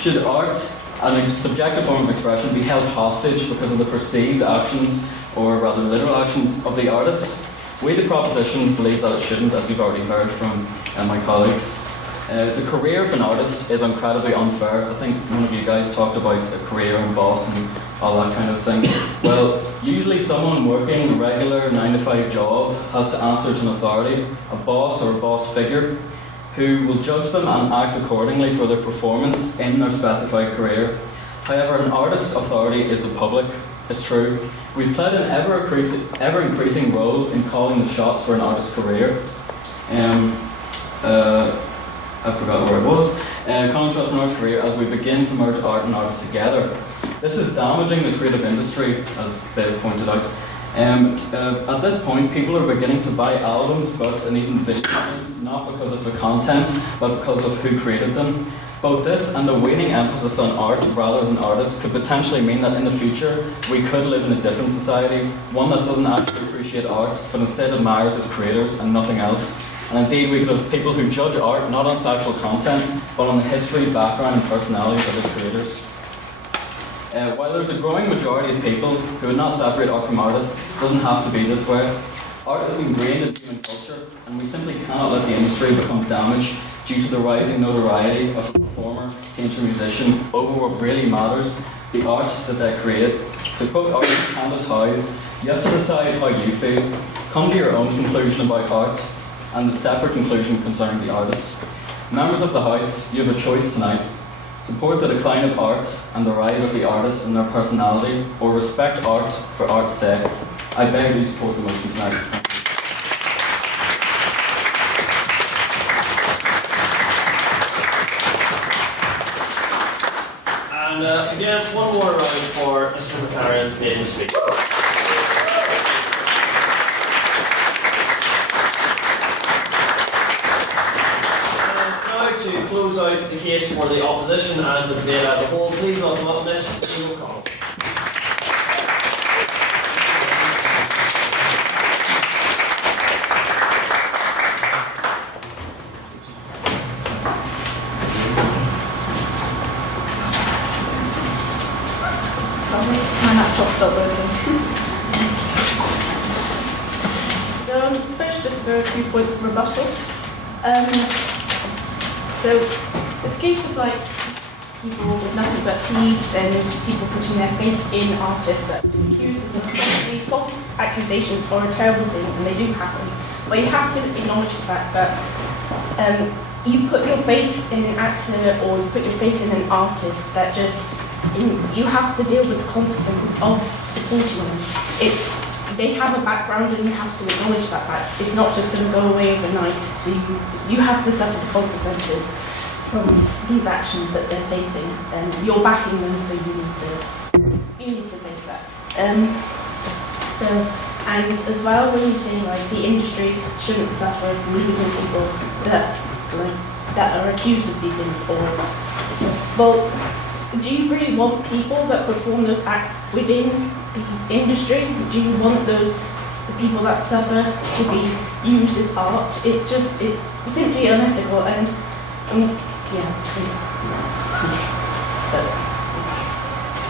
should art, a subjective form of expression, be held hostage because of the perceived actions, or rather literal actions, of the artist? We, the proposition, believe that it shouldn't, as you've already heard from my colleagues. The career of an artist is incredibly unfair. I think one of you guys talked about a career and boss and all that kind of thing. Well, usually someone working a regular 9-to-5 job has to answer to an authority, a boss or a boss figure, who will judge them and act accordingly for their performance in their specified career. However, an artist's authority is the public. It's true. We've played an ever-increasing role in calling the shots for an artist's career. I forgot where it was. Calling the shots for an artist's career as we begin to merge art and artists together. This is damaging the creative industry, as they've pointed out. At this point, people are beginning to buy albums, books, and even video games, not because of the content, but because of who created them. Both this and the waning emphasis on art rather than artists could potentially mean that in the future we could live in a different society, one that doesn't actually appreciate art, but instead admires its creators and nothing else. And indeed, we could have people who judge art not on sexual content, but on the history, background, and personalities of its creators. While there's a growing majority of people who would not separate art from artists, it doesn't have to be this way. Art is ingrained in human culture, and we simply cannot let the industry become damaged due to the rising notoriety of the performer, painter, musician over what really matters, the art that they create. To quote artist Candace House, you have to decide how you feel, come to your own conclusion about art, and the separate conclusion concerning the artist. Members of the House, you have a choice tonight. Support the decline of art and the rise of the artist and their personality, or respect art for art's sake. I beg you to support the motion tonight. And again, one more round for Mr. McLaren's Maiden Speaker. To close out the case for the opposition and the debate as a whole, please welcome up Miss Ian O'Connell. My laptop's not loading. So first, just for a few points of rebuttal. So, it's a case of like people with nothing but thieves and people putting their faith in artists that accuse us of falsely. False accusations are a terrible thing and they do happen. But you have to acknowledge the fact that you put your faith in an actor or you put your faith in an artist that just, you have to deal with the consequences of supporting them. They have a background and you have to acknowledge that fact. It's not just going to go away overnight, so you have to suffer the consequences from these actions that they're facing. And you're backing them, so you need to face that. And as well, when you say like the industry shouldn't suffer from losing people that are accused of these things, well, do you really want people that perform those acts within the industry? Do you want the people that suffer to be used as art? It's simply unethical and but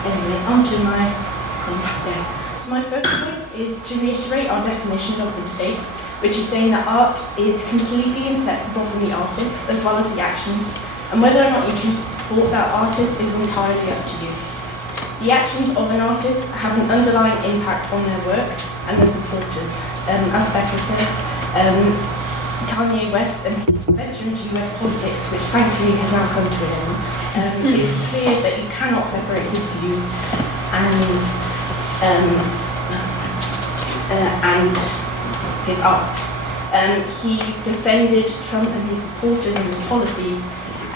anyway, on to my thing. So my first point is to reiterate our definition of the debate, which is saying that art is completely inseparable from the artist as well as the actions, and whether or not you choose to support that artist is entirely up to you. The actions of an artist have an underlying impact on their work and their supporters. As Becca said, Kanye West and his venture into US politics, which thankfully has now come to an end, it's clear that you cannot separate his views and his art. He defended Trump and his supporters and his policies,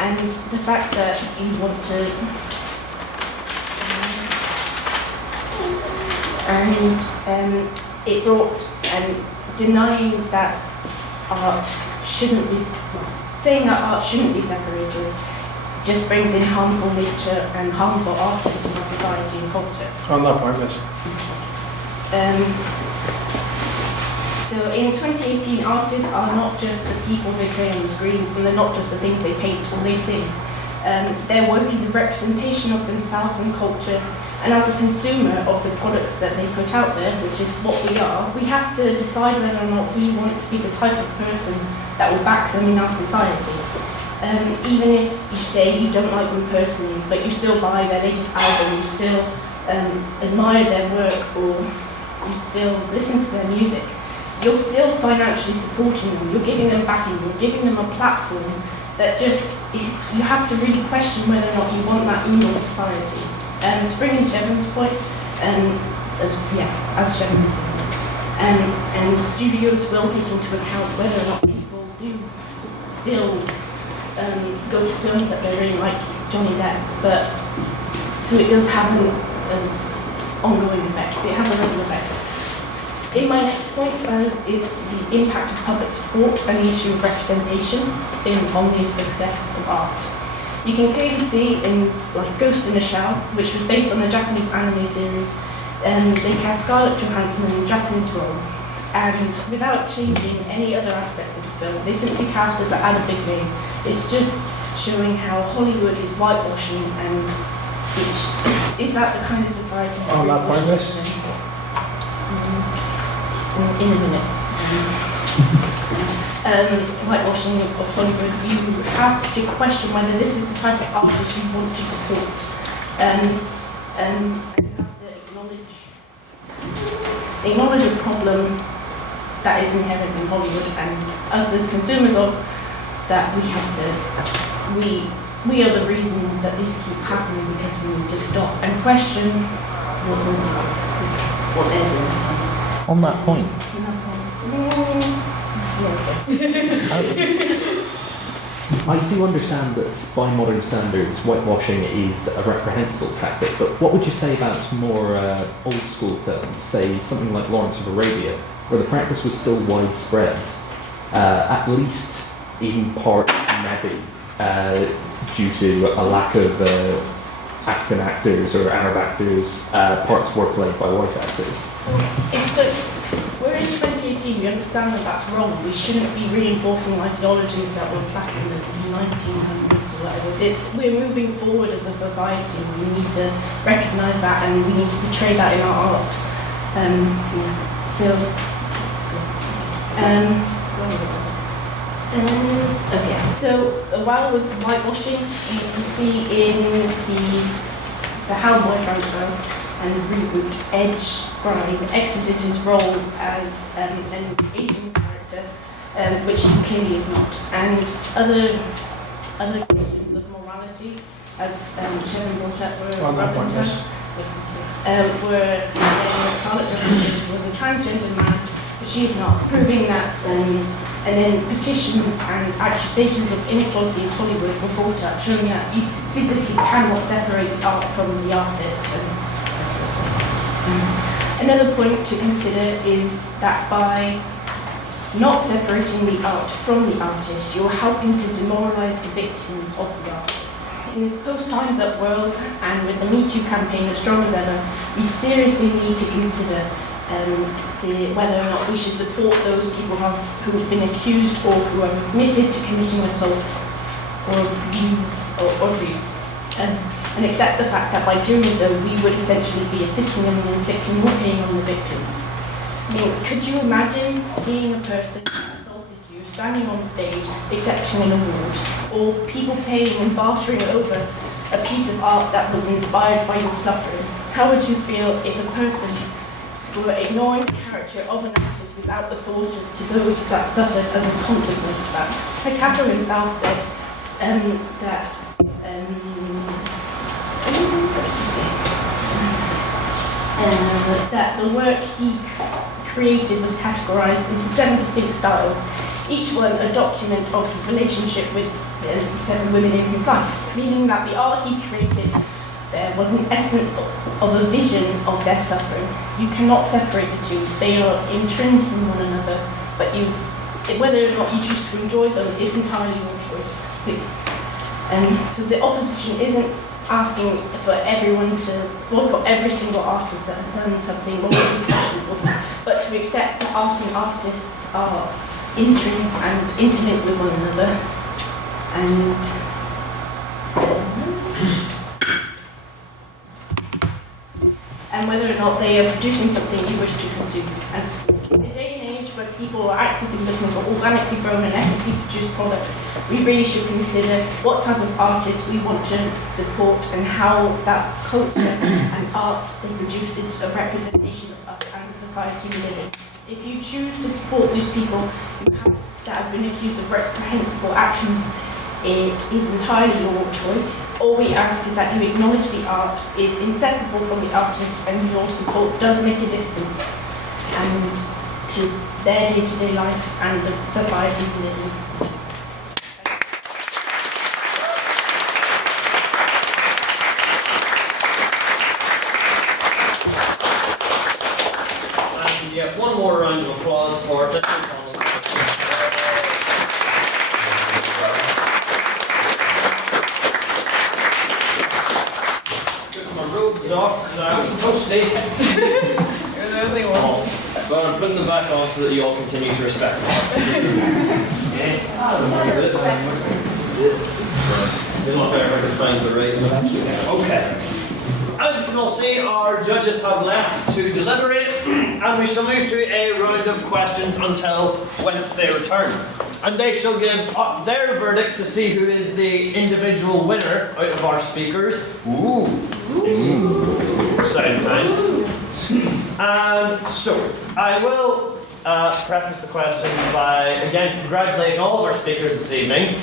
and the fact that you want to it brought denying that art shouldn't be, saying that art shouldn't be separated just brings in harmful nature and harmful artists to our society and culture. On that point, yes. So in 2018, artists are not just the people they play on the screens, and they're not just the things they paint or they sing. Their work is a representation of themselves and culture, and as a consumer of the products that they put out there, which is what we are, we have to decide whether or not we want to be the type of person that will back them in our society. Even if you say you don't like them personally, but you still buy their latest album, you still admire their work, or you still listen to their music, you're still financially supporting them, you're giving them backing, you're giving them a platform that just, you have to really question whether or not you want that in your society. To bring in Shevon's point, as Shevon said, and studios will take into account whether or not people do still go to films that they really like, Johnny Depp, but so it does have an ongoing effect. It has a ripple effect. In my next point is the impact of public support and the issue of representation on the success of art. You can clearly see in Ghost in the Shell, which was based on the Japanese anime series, they cast Scarlett Johansson in a Japanese role, and without changing any other aspect of the film, they simply cast her at a big name. It's just showing how Hollywood is whitewashing, and is that the kind of society that on that point, yes. In a minute. Whitewashing of Hollywood, you have to question whether this is the type of artist you want to support. And you have to acknowledge a problem that is inherent in Hollywood, and us as consumers of that, we are the reason that these keep happening, because we need to stop and question what they're doing. On that point, I do understand that by modern standards, whitewashing is a reprehensible tactic, but what would you say about more old school films, say something like Lawrence of Arabia, where the practice was still widespread, at least in part maybe due to a lack of African actors or Arab actors, parts were played by white actors? We're in 2018, we understand that that's wrong. We shouldn't be reinforcing ideologies that were back in the 1900s or whatever. We're moving forward as a society, and we need to recognise that, and we need to portray that in our art. So while with whitewashing, you can see in the Hellboy franchise and reboot, Edge Bride exited his role as an Asian character, which he clearly is not. And other questions of morality, as Shevon brought up, were on that point, yes. where Scarlett Johansson was a transgender man, but she is not, proving that. And then petitions and accusations of inequality in Hollywood were brought up, showing that you physically cannot separate the art from the artist. Another point to consider is that by not separating the art from the artist, you're helping to demoralise the victims of the artist. In this post-Time's Up world, and with the Me Too campaign as strong as ever, we seriously need to consider whether or not we should support those people who have been accused or who have admitted to committing assaults or abuse. And accept the fact that by doing so, we would essentially be assisting them in inflicting more pain on the victims. I mean, could you imagine seeing a person who assaulted you standing on stage accepting an award, or people paying and bartering over a piece of art that was inspired by your suffering? How would you feel if a person were ignoring the character of an artist without the thought to those that suffered as a consequence of that. Picasso himself said that that the work he created was categorized into 7 distinct styles, each one a document of his relationship with 7 women in his life, meaning that the art he created there was an essence of a vision of their suffering. You cannot separate the two. They are intrinsic in one another, but whether or not you choose to enjoy them is entirely your choice. So the opposition isn't asking for everyone to boycott every single artist that has done something or but to accept that art and artists are intrinsic and intimate with one another, and whether or not they are producing something you wish to consume. As in a day and age where people are actively looking for organically grown and ethically produced products, we really should consider what type of artists we want to support and how that culture and art they produce is a representation of us and the society we live in. If you choose to support those people that have been accused of reprehensible actions, it is entirely your choice. All we ask is that you acknowledge the art is inseparable from the artist and your support does make a difference and to their day-to-day life and the society we live in. And yeah, one more round of applause for Mr. Donald. Off because I was supposed to. You're the only one. But I'm putting them back on so that you all continue to respect me. Didn't want to ever find the right. Okay. As you can all see, our judges have left to deliberate, and we shall move to a round of questions until whence they return. And they shall give up their verdict to see who is the individual winner out of our speakers. Ooh. Exciting time. So, I will preface the question by, again, congratulating all of our speakers this evening.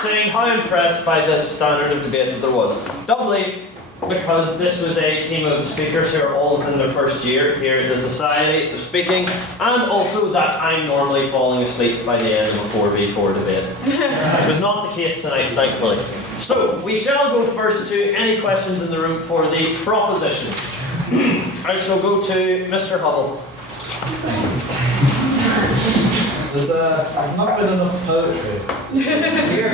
Saying how impressed by the standard of debate that there was. Doubly, because this was a team of speakers who are all within their first year here at the Society of Speaking, and also that I'm normally falling asleep by the end of a 4v4 debate. Which was not the case tonight, thankfully. So, we shall go first to any questions in the room for the proposition. I shall go to Mr. Hubble. There's not been enough poetry. Here.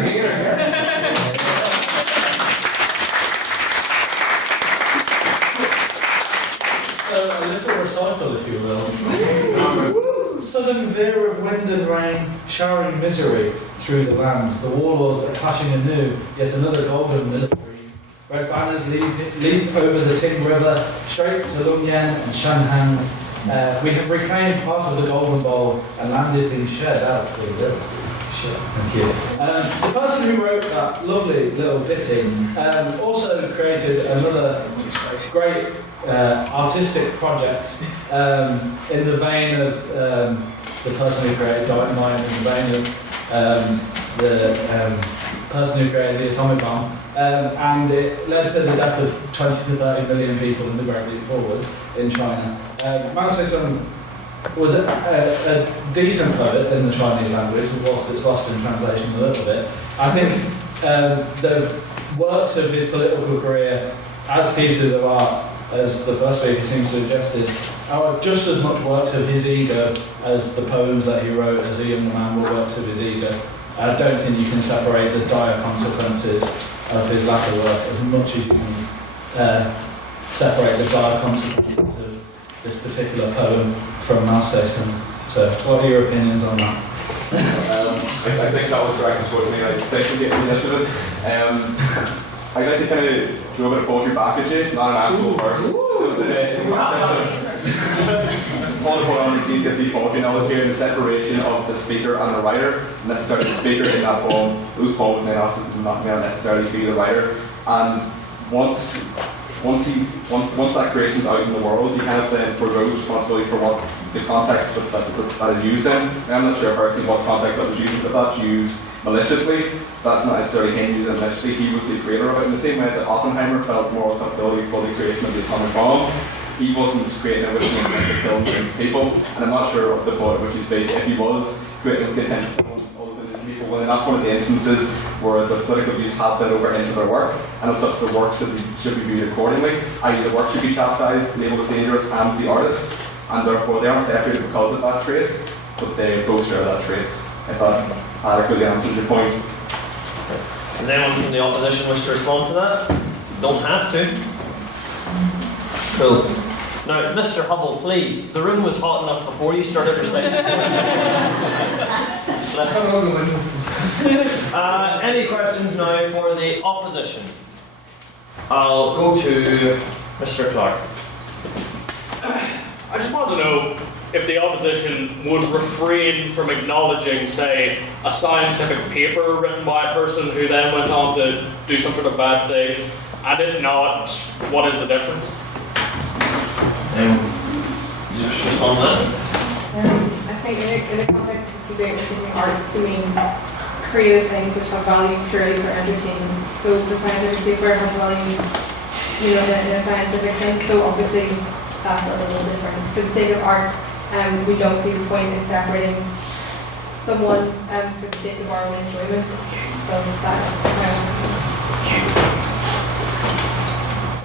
A little recital, if you will. Sudden veer of wind and rain, showering misery through the land. The warlords are clashing anew, yet another golden military. Red banners leap over the Ting River, straight to Lungyen and Shanhan. We have reclaimed part of the Golden Bowl, and land is being shared out to the river. Thank you. The person who wrote that lovely little ditty also created another great artistic project in the vein of the person who created dynamite, in the vein of the person who created the atomic bomb, and it led to the death of 20 to 30 million people in the Great Leap Forward in China. Mao Zedong was a decent poet in the Chinese language, whilst it's lost in translation a little bit. I think the works of his political career as pieces of art, as the first speaker seems to have suggested, are just as much works of his ego as the poems that he wrote as a young man were works of his ego. I don't think you can separate the dire consequences of his latter work as much as you can separate the dire consequences of this particular poem from Mao Zedong. So, what are your opinions on that? I think that was directed towards me. Like, thank you for getting this with us. I'd like to kind of do a bit of poetry back at you, not an actual verse. want to put on the GCSE poetry knowledge here, the separation of the speaker and the writer. Necessarily the speaker in that poem, those poems may not necessarily be the writer. And once that creation is out in the world, you kind of then forgoes responsibility for what the context that is used in. I'm not sure personally what context that was used, but that's used maliciously. That's not necessarily him using it maliciously. He was the creator of it. In the same way that Oppenheimer felt moral accountability for the creation of the atomic bomb, he wasn't creating it with the intent to kill millions of people. And I'm not sure what the point at which he speaks. If he was creating it with the intent to kill all those millions of people, well, then that's one of the instances where the political views have been over into their work, and as such the work should be viewed accordingly. I.e. the work should be chastised, labelled as dangerous, and the artist, and therefore they aren't separated because of that trait, but they both share that trait. If that adequately answers your point. Does anyone from the opposition wish to respond to that? Don't have to. Cool. Now, Mr. Hubble, please. The room was hot enough before you started reciting. Any questions now for the opposition? I'll go to Mr. Clark. I just want to know if the opposition would refrain from acknowledging, say, a scientific paper written by a person who then went on to do some sort of bad thing, and if not, what is the difference? You just respond to that? I think in the context of this debate, we're taking art to mean creative things which have value purely for entertainment. So the scientific paper has value, in a scientific sense, so obviously that's a little different. For the sake of art, we don't see the point in separating someone for the sake of our own enjoyment. So that's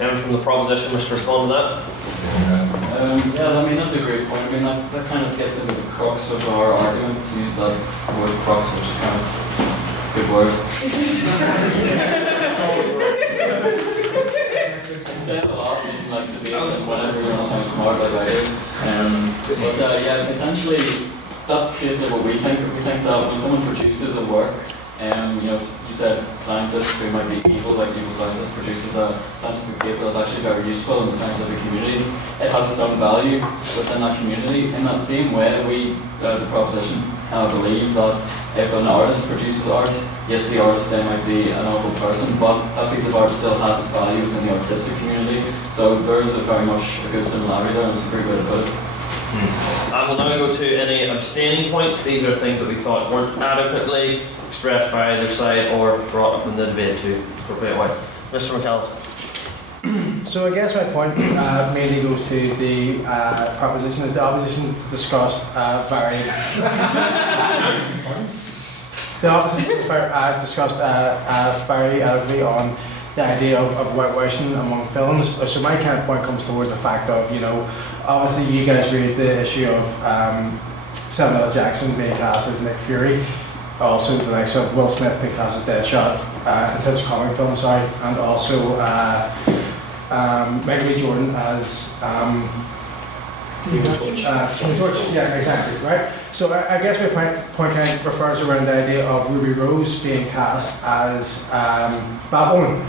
Anyone from the proposition wish to respond to that? Yeah, I mean, that's a great point. I mean, that kind of gets into the crux of our argument, to use that word crux, which is kind of a good word. I say it a lot in like debates and whatever, sound smart like I do. But yeah, essentially, that's basically what we think. We think that when someone produces a work, you said scientists who might be evil, like evil scientist produces a scientific paper that's actually very useful in the scientific community. It has its own value within that community. In that same way, we, the proposition, believe that if an artist produces art, yes, the artist then might be an awful person, but that piece of art still has its value within the artistic community. So there is very much a good similarity there, and it's a great way to put it. I will now go to any abstaining points. These are things that we thought weren't adequately expressed by either side or brought up in the debate to appropriate way. Mr. McCall. So I guess my point mainly goes to the proposition as the opposition discussed very adequately on the idea of whitewashing among films. So my kind of point comes towards the fact of, obviously you guys raised the issue of Samuel L. Jackson being cast as Nick Fury, also the likes of Will Smith being cast as Deadshot in terms of comic films, and also Michael B. Jordan as King George. Yeah, exactly, right? So I guess my point kind of refers around the idea of Ruby Rose being cast as Batwoman,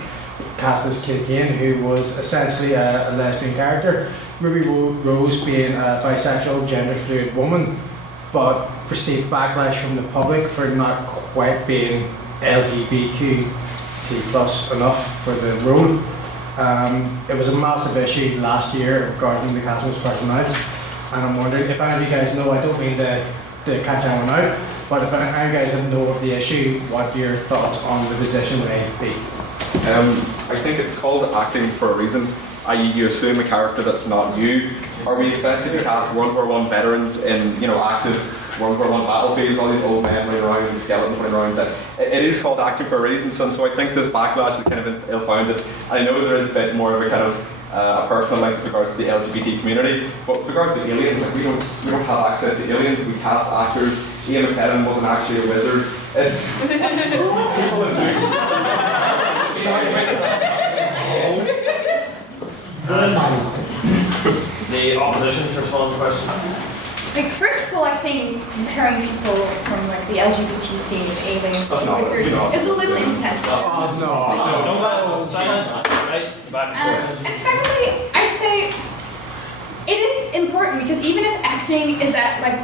cast as Kid Kane, who was essentially a lesbian character. Ruby Rose being a bisexual, gender-fluid woman, but received backlash from the public for not quite being LGBTQ+ enough for the role. It was a massive issue last year regarding the casting was first announced, and I'm wondering if any of you guys know, I don't mean to catch anyone out, but if any of you guys don't know of the issue, what your thoughts on the position may be? I think it's called acting for a reason, i.e. you assume a character that's not you. Are we expected to cast World War I veterans in, active World War I battlefields, all these old men running around and skeletons running around? It is called acting for a reason, and so I think this backlash is kind of ill-founded. I know there is a bit more of a kind of a personal link with regards to the LGBT community, but with regards to aliens, we don't have access to aliens. We cast actors. Ian McKellen wasn't actually a wizard. It's simple as The opposition to respond to the question. First of all, I think comparing people from the LGBT scene with aliens is a little insensitive. Silence. Right, back and forth. And secondly, I'd say it important because even if acting is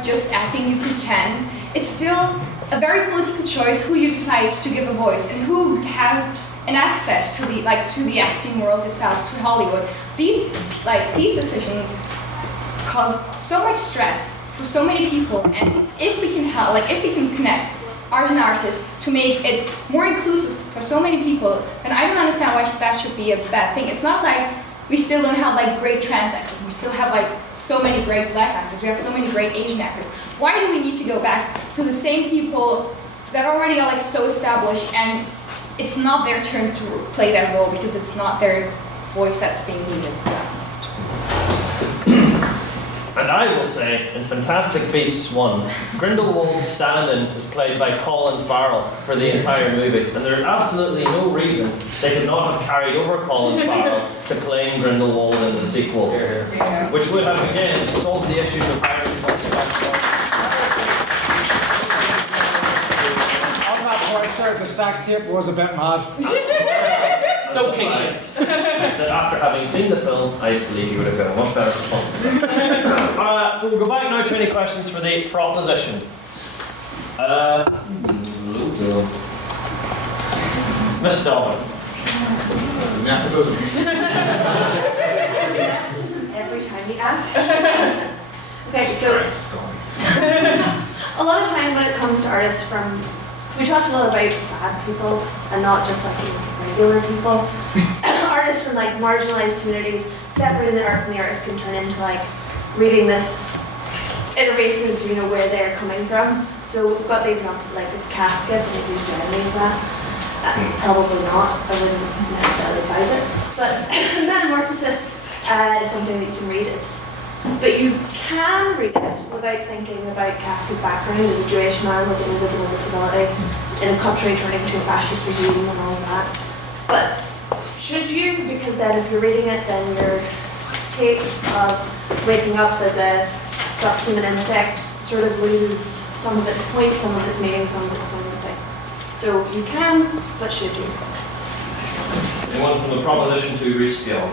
just acting, you pretend, it's still a very political choice who you decide to give a voice and who has an access to the acting world itself, to Hollywood. These decisions cause so much stress for so many people, and if we can help, if we can connect art and artists to make it more inclusive for so many people, then I don't understand why that should be a bad thing. It's not like we still don't have great trans actors, we still have so many great black actors, we have so many great Asian actors. Why do we need to go back to the same people that already are so established, and it's not their turn to play that role because it's not their voice that's being needed? And I will say, in Fantastic Beasts 1, Grindelwald's stand-in was played by Colin Farrell for the entire movie, and there's absolutely no reason they could not have carried over Colin Farrell to playing Grindelwald in the sequel, which would have, again, solved the issues of hiring. On that point, sir, the sax tape was a bit mad. No kingship. That after having seen the film, I believe you would have got a much better performance. We'll go back now to any questions for the proposition. Miss Dobbin. Every time you ask. Okay, so a lot of time when it comes to artists we talked a lot about bad people and not just regular people. Artists from marginalized communities, separating the art from the artist can turn into reading this interfaces, where they're coming from. So we've got the example of Kafka, if anybody's doing any of that. Probably not, I wouldn't necessarily advise it. But Metamorphosis is something that you can read. But you can read it without thinking about Kafka's background as a Jewish man with an invisible disability in a country turning to a fascist regime and all of that. But should you? Because then if you're reading it, then your take of waking up as a subhuman insect sort of loses some of its point, some of its meaning, some of its poignancy. So you can, but should you? Anyone from the proposition to reskill?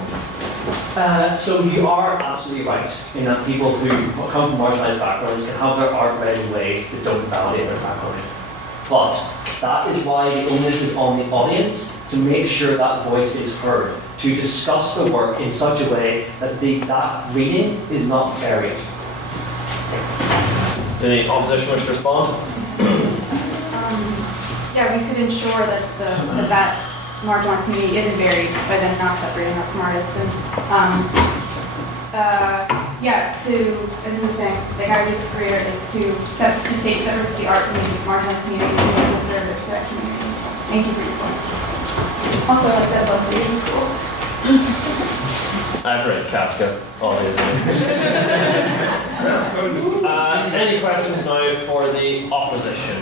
So you are absolutely right in that people who come from marginalised backgrounds can have their art read in ways that don't validate their background. But that is why the onus is on the audience to make sure that voice is heard, to discuss the work in such a way that that reading is not buried. Any opposition wish to respond? Yeah, we could ensure that that marginalized community isn't buried by them not separating art from artists. And as we were saying, I would just create to take separate the art from the marginalized community to make a service to that community. So, thank you for your point. Also, I like that book reading in school. I've read Kafka, obviously. Any questions now for the opposition?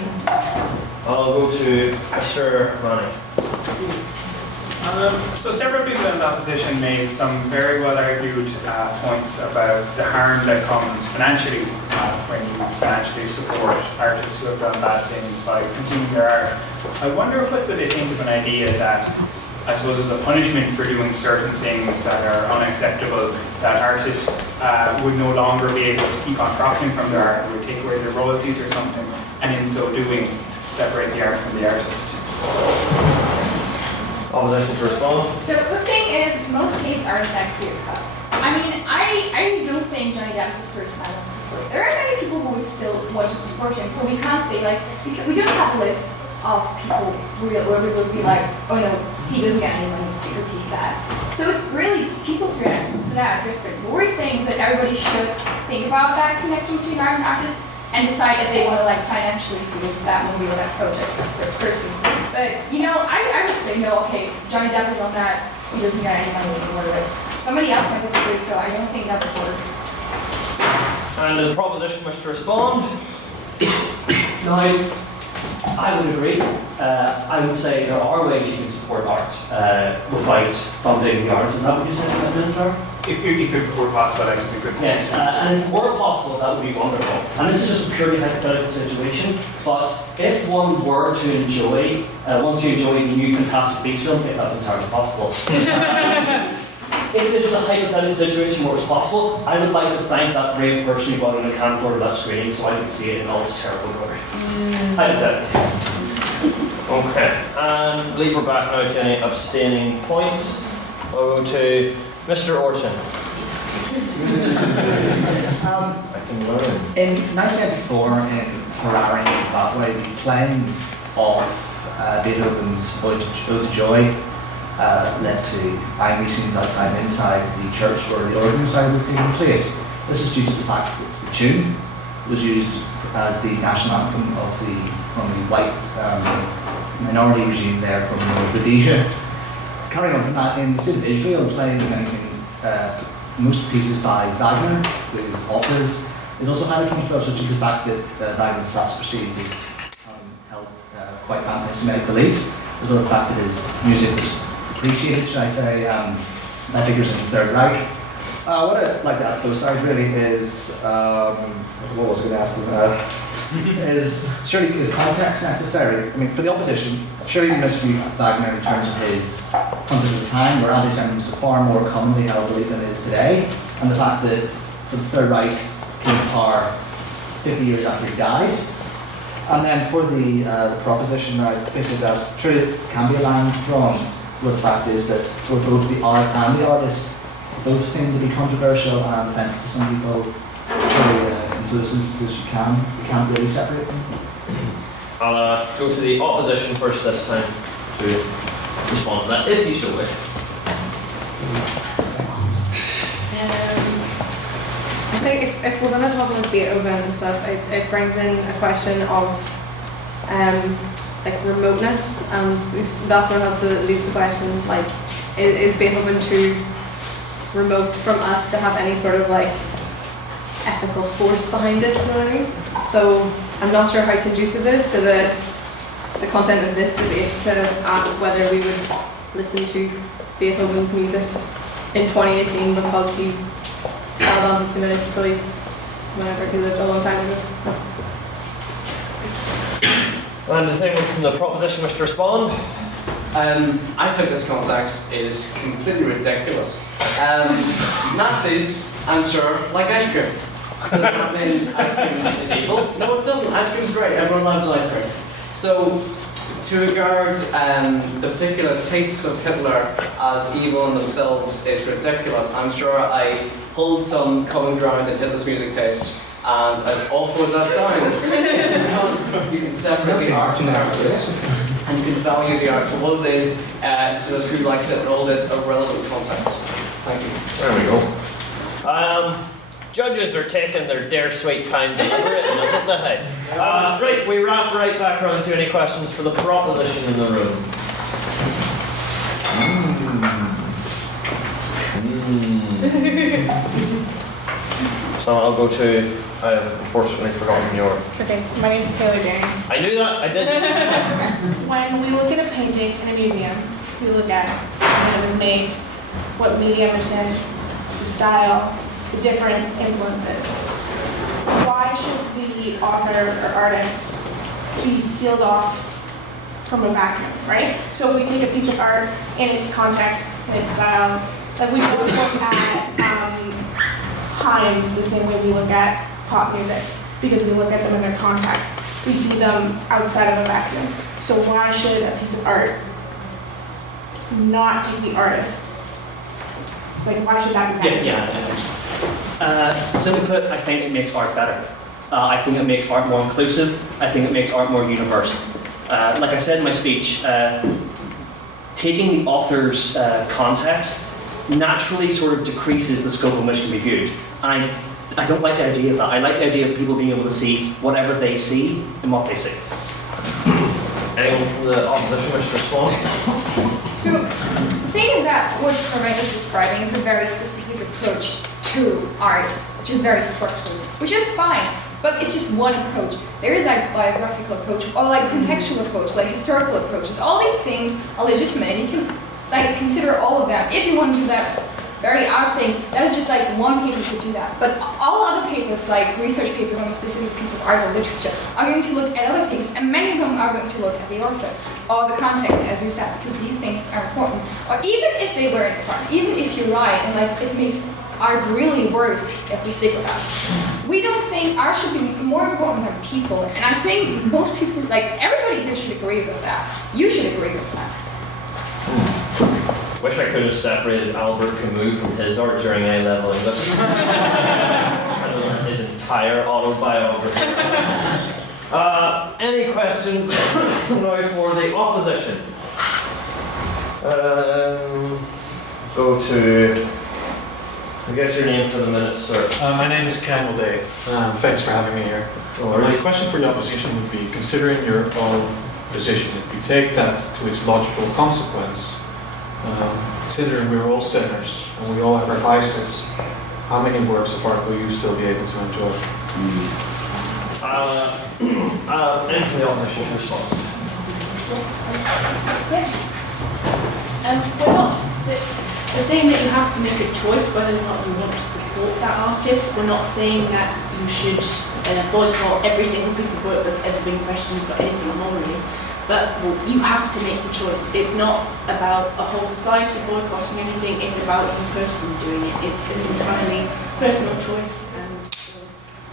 I'll go to Mr. Manning. So several people in the opposition made some very well argued points about the harm that comes financially when you financially support artists who have done bad things by continuing their art. I wonder what would they think of an idea that, I suppose, as a punishment for doing certain things that are unacceptable, that artists would no longer be able to keep on profiting from their art, would take away their royalties or something, and in so doing separate the art from the artist. Opposition to respond? So the thing is, most case artists have clear cut. I mean, I don't think Johnny Depp is the person I want to support. There are many people who would still want to support him, so we can't say, we don't have a list of people where we would be like, oh no, he doesn't get any money because he's bad. So it's really, people's reactions to that are different. What we're saying is that everybody should think about that connection between art and artists and decide if they want to financially feel that movie or that project for a person. But I would say no, okay, Johnny Depp is on that, he doesn't get any money anymore to this. Somebody else might disagree, so I don't think that would work. And the proposition wish to respond? Now, I would agree. I would say there are ways you can support art without funding the arts. Is that what you said, Minister? If it were possible, that would be good. Yes, and if it were possible, that would be wonderful. And this is just a purely hypothetical situation, but if one were to enjoy, the new Fantastic Beasts film, if that's entirely possible, if this was a hypothetical situation where it was possible, I would like to thank that brave person who brought in a camcorder of that screening so I could see it in all its terrible glory. Hypothetical. Okay, and I believe we're back now to any abstaining points. I'll go to Mr. Orson. I can learn. In 1994, in Harare, Zimbabwe, the playing of Beethoven's Ode to Joy led to angry scenes outside and inside the church where the organ recital was taking place. This is due to the fact that the tune was used as the national anthem from the white minority regime there from Rhodesia. Carrying on from that, in the state of Israel, playing most pieces by Wagner, whose operas, is also highly controversial due to the fact that Wagner was perceived as held quite anti-Semitic beliefs, as well as the fact that his music was appreciated, should I say, by figures in the Third Reich. What I'd like to ask both sides really is, what was I going to ask them? Is surely is context necessary? I mean, for the opposition, surely we must view Wagner in terms of his context of his time, where anti-Semitism is a far more commonly held belief than it is today, and the fact that for the Third Reich came to power 50 years after he died. And then for the proposition, I basically ask, surely it can be a line drawn, where the fact is that both the art and the artist both seem to be controversial and offensive to some people. Surely in those instances you can't really separate them. I'll go to the opposition first this time to respond to that, if you so wish. I think if we're going to talk about Beethoven and stuff, it brings in a question of like remoteness, and that's what I have to lead the question, like, is Beethoven too remote from us to have any sort of like ethical force behind it, you know what I mean? So I'm not sure how conducive it is to the content of this debate to ask whether we would listen to Beethoven's music in 2018 because he held anti-Semitic beliefs whenever he lived a long time ago. So. And does anyone from the proposition wish to respond? I think this context is completely ridiculous. Nazis, I'm sure, like ice cream. Does that mean ice cream is evil? No, it doesn't. Ice cream's great. Everyone loves ice cream. So, to regard the particular tastes of Hitler as evil in themselves is ridiculous. I'm sure I hold some common ground in Hitler's music taste. And as awful as that sounds, it's because you can separate the art from the artist. And you can value the art for what it is, so as who likes it, and all this irrelevant context. Thank you. There we go. Judges are taking their dare sweet time deliberating, isn't they? Right, we wrap right back around to any questions for the proposition in the room. So I'll go to, I've unfortunately forgotten your... It's okay. My name's Taylor Baring. I knew that, I did. When we look at a painting in a museum, we look at when it was made, what medium it's in, the style, the different influences. Why should the author or artist be sealed off from a vacuum, right? So if we take a piece of art in its context, in its style, like we don't look at hymns the same way we look at pop music, because we look at them in their context. We see them outside of a vacuum. So why should a piece of art not take the artist? Like, why should that be Simply put, I think it makes art better. I think it makes art more inclusive. I think it makes art more universal. Like I said in my speech, taking the author's context naturally sort of decreases the scope in which it can be viewed. And I don't like the idea of that. I like the idea of people being able to see whatever they see and what they see. Anyone from the opposition wish to respond? So, the thing is that what Corinne is describing is a very specific approach to art, which is very structural, which is fine, but it's just one approach. There is like biographical approach, or like contextual approach, like historical approaches. All these things are legitimate, and you can like consider all of them if you want to do that very odd thing. That is just like one paper could do that. But all other papers, like research papers on a specific piece of art or literature, are going to look at other things, and many of them are going to look at the author or the context, as you said, because these things are important. Or even if they weren't important, even if you're right, and like it makes art really worse if we stick with that. We don't think art should be more important than people, and I think most people, like everybody here, should agree with that. You should agree with that. Wish I could have separated Albert Camus from his art during A-level English. His entire autobiography. Any questions now for the opposition? Go to... Get your name for the minutes, sir. My name is Ken O'Day. Thanks for having me here. My question for the opposition would be, considering your own position, if you take that to its logical consequence, considering we're all sinners and we all have our vices, how many works of art will you still be able to enjoy? And for the opposition to respond. We're saying that you have to make a choice whether or not you want to support that artist. We're not saying that you should boycott every single piece of work that's ever been questioned for anything morally. But you have to make the choice. It's not about a whole society boycotting anything. It's about you personally doing it. It's an entirely personal choice, and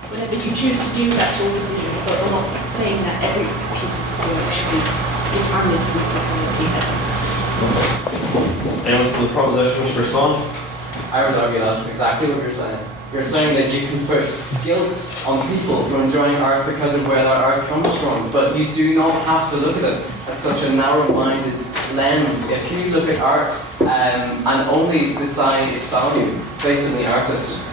whenever you choose to do that, it's your decision. But we're not saying that every piece of work should be disbanded from society. Anyone from the proposition wish to respond? I would argue that's exactly what you're saying. You're saying that you can put guilt on people for enjoying art because of where that art comes from, but you do not have to look at it at such a narrow-minded lens. If you look at art and only decide its value based on the artist,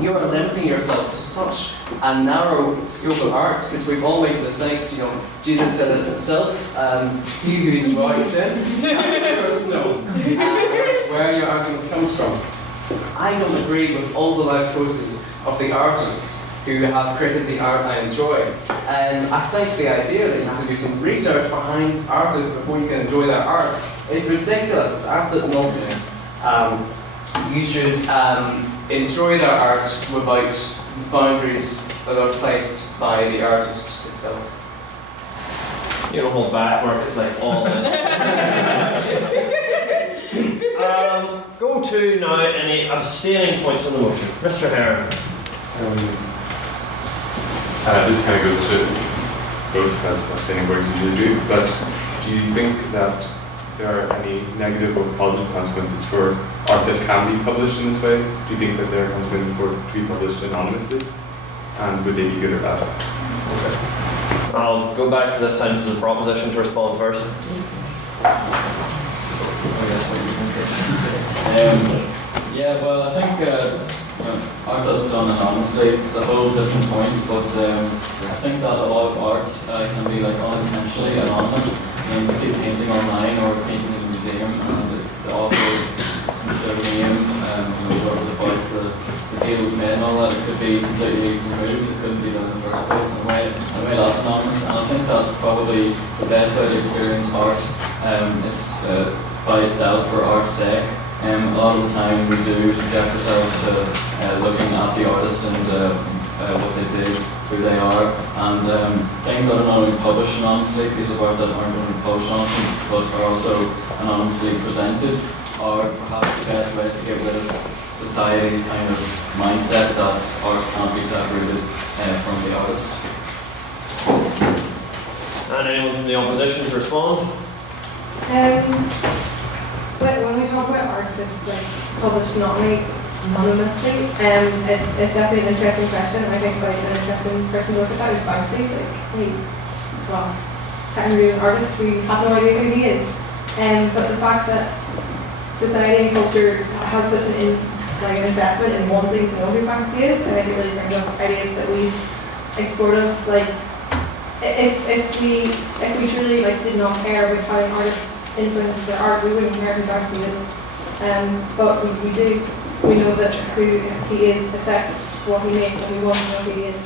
you are limiting yourself to such a narrow scope of art, because we've all made mistakes. You know, Jesus said it himself, he who is without sin has the first stone. That's where your argument comes from. I don't agree with all the life choices of the artists who have created the art I enjoy. And I think the idea that you have to do some research behind artists before you can enjoy their art is ridiculous. It's absolute nonsense. You should enjoy their art without boundaries that are placed by the artist itself. You don't hold back, Mark. It's like all in. Go to now any abstaining points on the motion. Mr. Heron. This kind of goes to both as abstaining points usually do, but do you think that there are any negative or positive consequences for art that can be published in this way? Do you think that there are consequences for it to be published anonymously? And would they be good or bad? Okay. I'll go back to this time to the proposition to respond first. Yeah, well, I think art that's done anonymously is a whole different point, but I think that a lot of art can be like unintentionally anonymous. You can see a painting online or a painting in a museum, and the author, their name, whoever the voice, the deal was made and all that, it could be completely removed. It couldn't be done in the first place. In a way that's anonymous, and I think that's probably the best way to experience art. It's by itself for art's sake. A lot of the time we do subject ourselves to looking at the artist and what they did, who they are, and things that are not only published anonymously, pieces of art that aren't only published anonymously, but are also anonymously presented, are perhaps the best way to get rid of society's kind of mindset that art can't be separated from the artist. And anyone from the opposition to respond? But when we talk about art that's like published not only anonymously, it's definitely an interesting question, and I think like an interesting person to look at that is Banksy. Well, technically an artist, we have no idea who he is. But the fact that society and culture has such an investment in wanting to know who Banksy is, I think it really brings up ideas that we've explored of, like if we truly did not care about how an artist influences their art, we wouldn't care who Banksy is. But we do. We know that who he is affects what he makes, and we want to know who he is.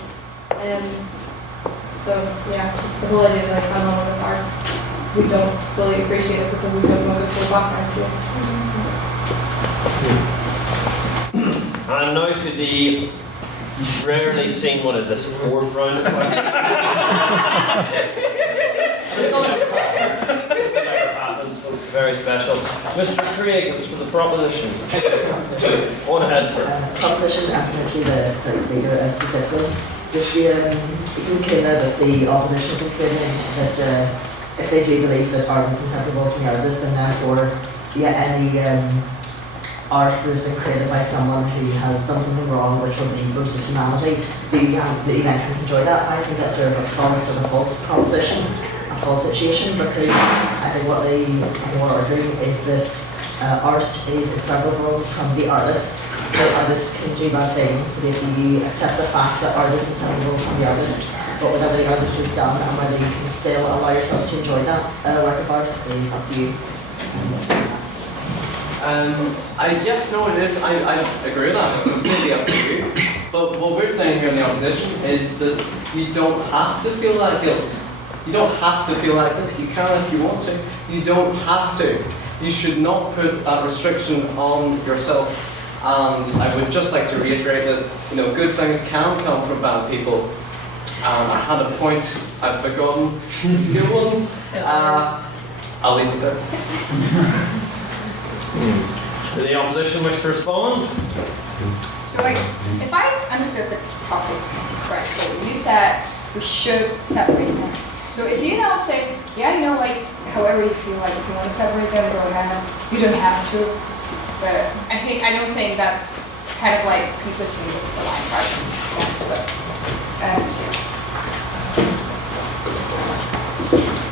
So yeah, it's the whole idea of anonymous art. We don't fully appreciate it because we don't know the full background to it. And now to the rarely seen, what is this, fourth round of questions? Very special. Mr. Craigans for the proposition. Go on ahead, sir. Proposition definitely the Maiden Speaker specifically. Just isn't clear that the opposition concluding that if they do believe that art is inseparable from the artist, then therefore any art that has been created by someone who has done something wrong which would be gross to humanity, the event can enjoy that. I think that's sort of a false proposition, a false situation, because I think what they are arguing is that art is inseparable from the artist. So artists can do bad things, so basically you accept the fact that art is inseparable from the artist, but whatever the artist has done and whether you can still allow yourself to enjoy that work of art is up to you. Yes, no, it is. I agree with that. It's completely up to you. But what we're saying here in the opposition is that you don't have to feel that guilt. You don't have to feel that guilt. You can if you want to. You don't have to. You should not put a restriction on yourself. And I would just like to reiterate that good things can come from bad people. I had a point. I've forgotten. Good one. I'll leave it there. Do the opposition wish to respond? So, if I understood the topic correctly, you said we should separate them. So, if you now say, however you feel like, if you want to separate them, go ahead. You don't have to. But I don't think that's kind of like consistent with the line part.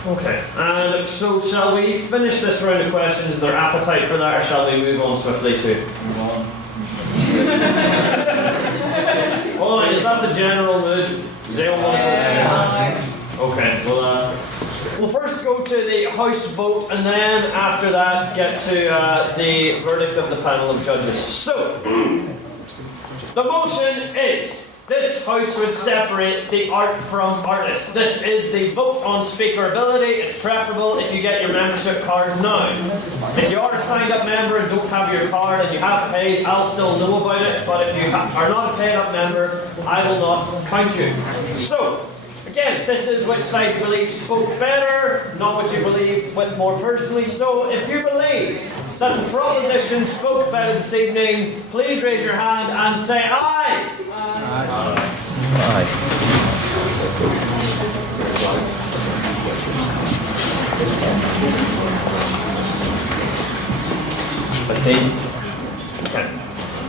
Okay, and so shall we finish this round of questions? Is there appetite for that, or shall we move on swiftly to? Move on. Alright, is that the general mood? Does anyone want to? Okay, well, we'll first go to the House vote, and then after that get to the verdict of the panel of judges. So, the motion is: this House would separate the art from artists. This is the vote on speakerability. It's preferable if you get your membership cards now. If you are a signed up member and don't have your card and you have paid, I'll still know about it, but if you are not a paid up member, I will not count you. So, again, this is which side you believe spoke better, not what you believe went more personally. So, if you believe that the proposition spoke better this evening, please raise your hand and say aye.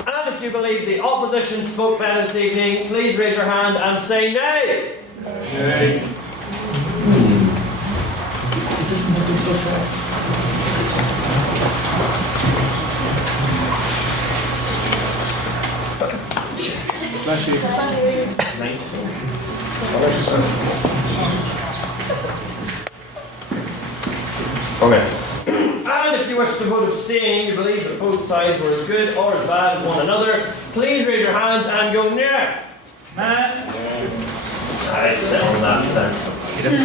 And if you believe the opposition spoke better this evening, please raise your hand and say nay. Nay. Bless you. Okay. And if you wish to vote abstain, you believe that both sides were as good or as bad as one another, please raise your hands and go near. I settled that then. Get up to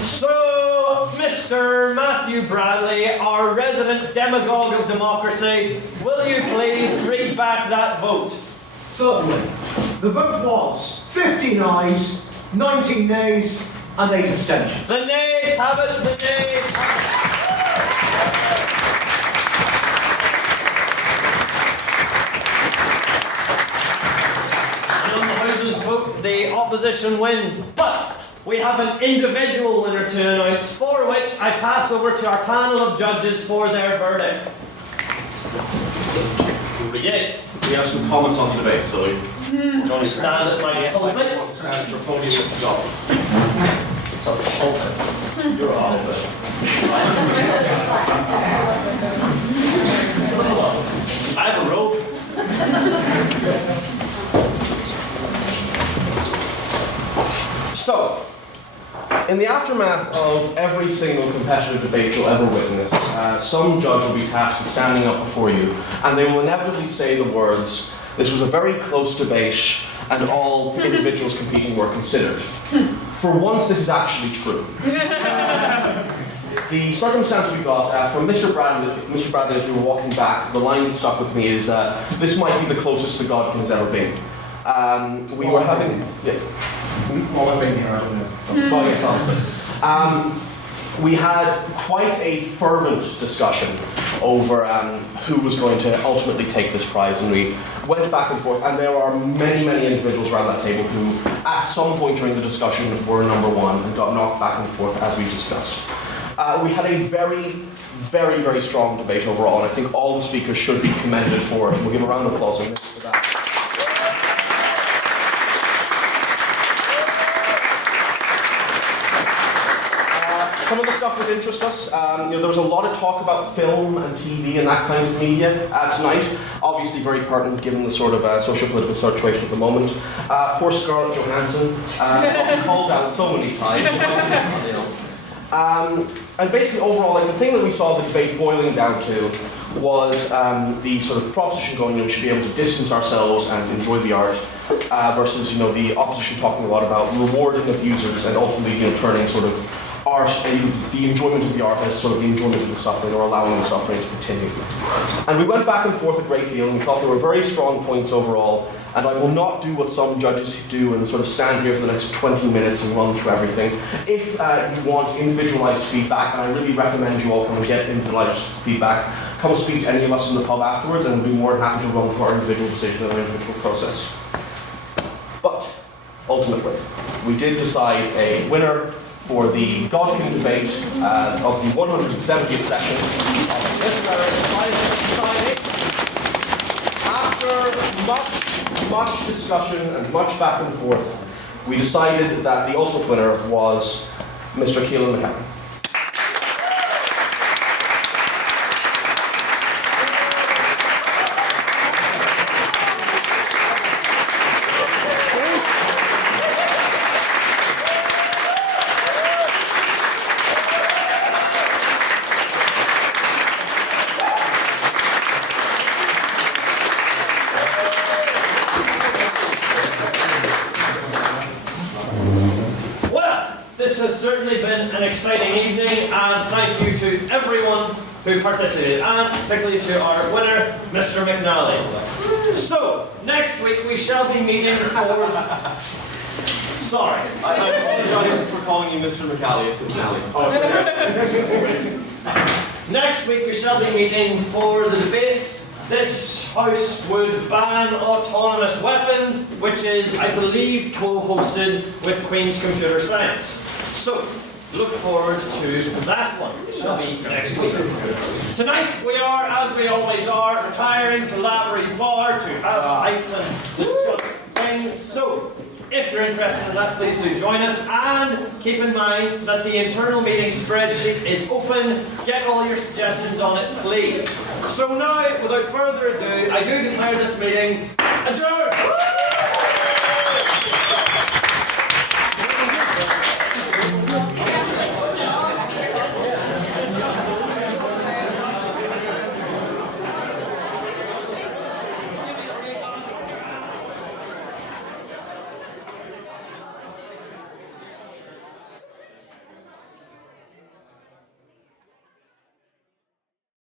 So, Mr. Matthew Bradley, our resident demagogue of democracy, will you please read back that vote? Certainly. The vote was 15 ayes, 19 nays, and 8 abstentions. The nays have it, the nays have it. And on the House's vote, the opposition wins. But we have an individual winner to announce, for which I pass over to our panel of judges for their verdict. Yeah. We have some comments on the debate, so do you want to stand at my pulpit? Stand at your podium, Mr. Job. It's a pulpit. You're a pulpit. I have a rope. So, in the aftermath of every single competitive debate you'll ever witness, some judge will be tasked with standing up before you, and they will inevitably say the words, This was a very close debate, and all individuals competing were considered. For once, this is actually true. The circumstance we got from Mr. Bradley as we were walking back, the line that stuck with me is, this might be the closest the Godkin has ever been. We were having... Yeah. Well, yes, obviously. We had quite a fervent discussion over who was going to ultimately take this prize, and we went back and forth, and there are many, many individuals around that table who, at some point during the discussion, were number one and got knocked back and forth as we discussed. We had a very, very, very strong debate overall, and I think all the speakers should be commended for it. We'll give a round of applause on this for that. Some of the stuff that interests us, there was a lot of talk about film and TV and that kind of media tonight. Obviously very pertinent given the sort of social political situation at the moment. Poor Scarlett Johansson, got called out so many times. And basically overall, like, the thing that we saw the debate boiling down to was the sort of proposition going, we should be able to distance ourselves and enjoy the art, versus, the opposition talking a lot about rewarding abusers and ultimately, turning sort of art and the enjoyment of the art as sort of the enjoyment of the suffering, or allowing the suffering to continue. And we went back and forth a great deal, and we thought there were very strong points overall, and I will not do what some judges do and sort of stand here for the next 20 minutes and run through everything. If you want individualised feedback, and I really recommend you all come and get individualised feedback, come and speak to any of us in the pub afterwards, and we'll be more than happy to run through our individual decision and our individual process. But, ultimately, we did decide a winner for the Godkin debate of the 170th session of the Literary Society. After much discussion and much back and forth, we decided that the ultimate winner was Mr. Keelan McCann. An exciting evening, and thank you to everyone who participated, and particularly to our winner, Mr. McNally. So, next week we shall be meeting for... Sorry. I apologise for calling you Mr. McCally. It's McNally. Next week we shall be meeting for the debate. This House would ban autonomous weapons, which is, I believe, co-hosted with Queen's Computer Science. So, look forward to that one. It shall be next week. Tonight we are, as we always are, retiring to Lavery's Bar to have nights and discuss things. So, if you're interested in that, please do join us. And keep in mind that the internal meeting spreadsheet is open. Get all your suggestions on it, please. So now, without further ado, I do declare this meeting adjourned.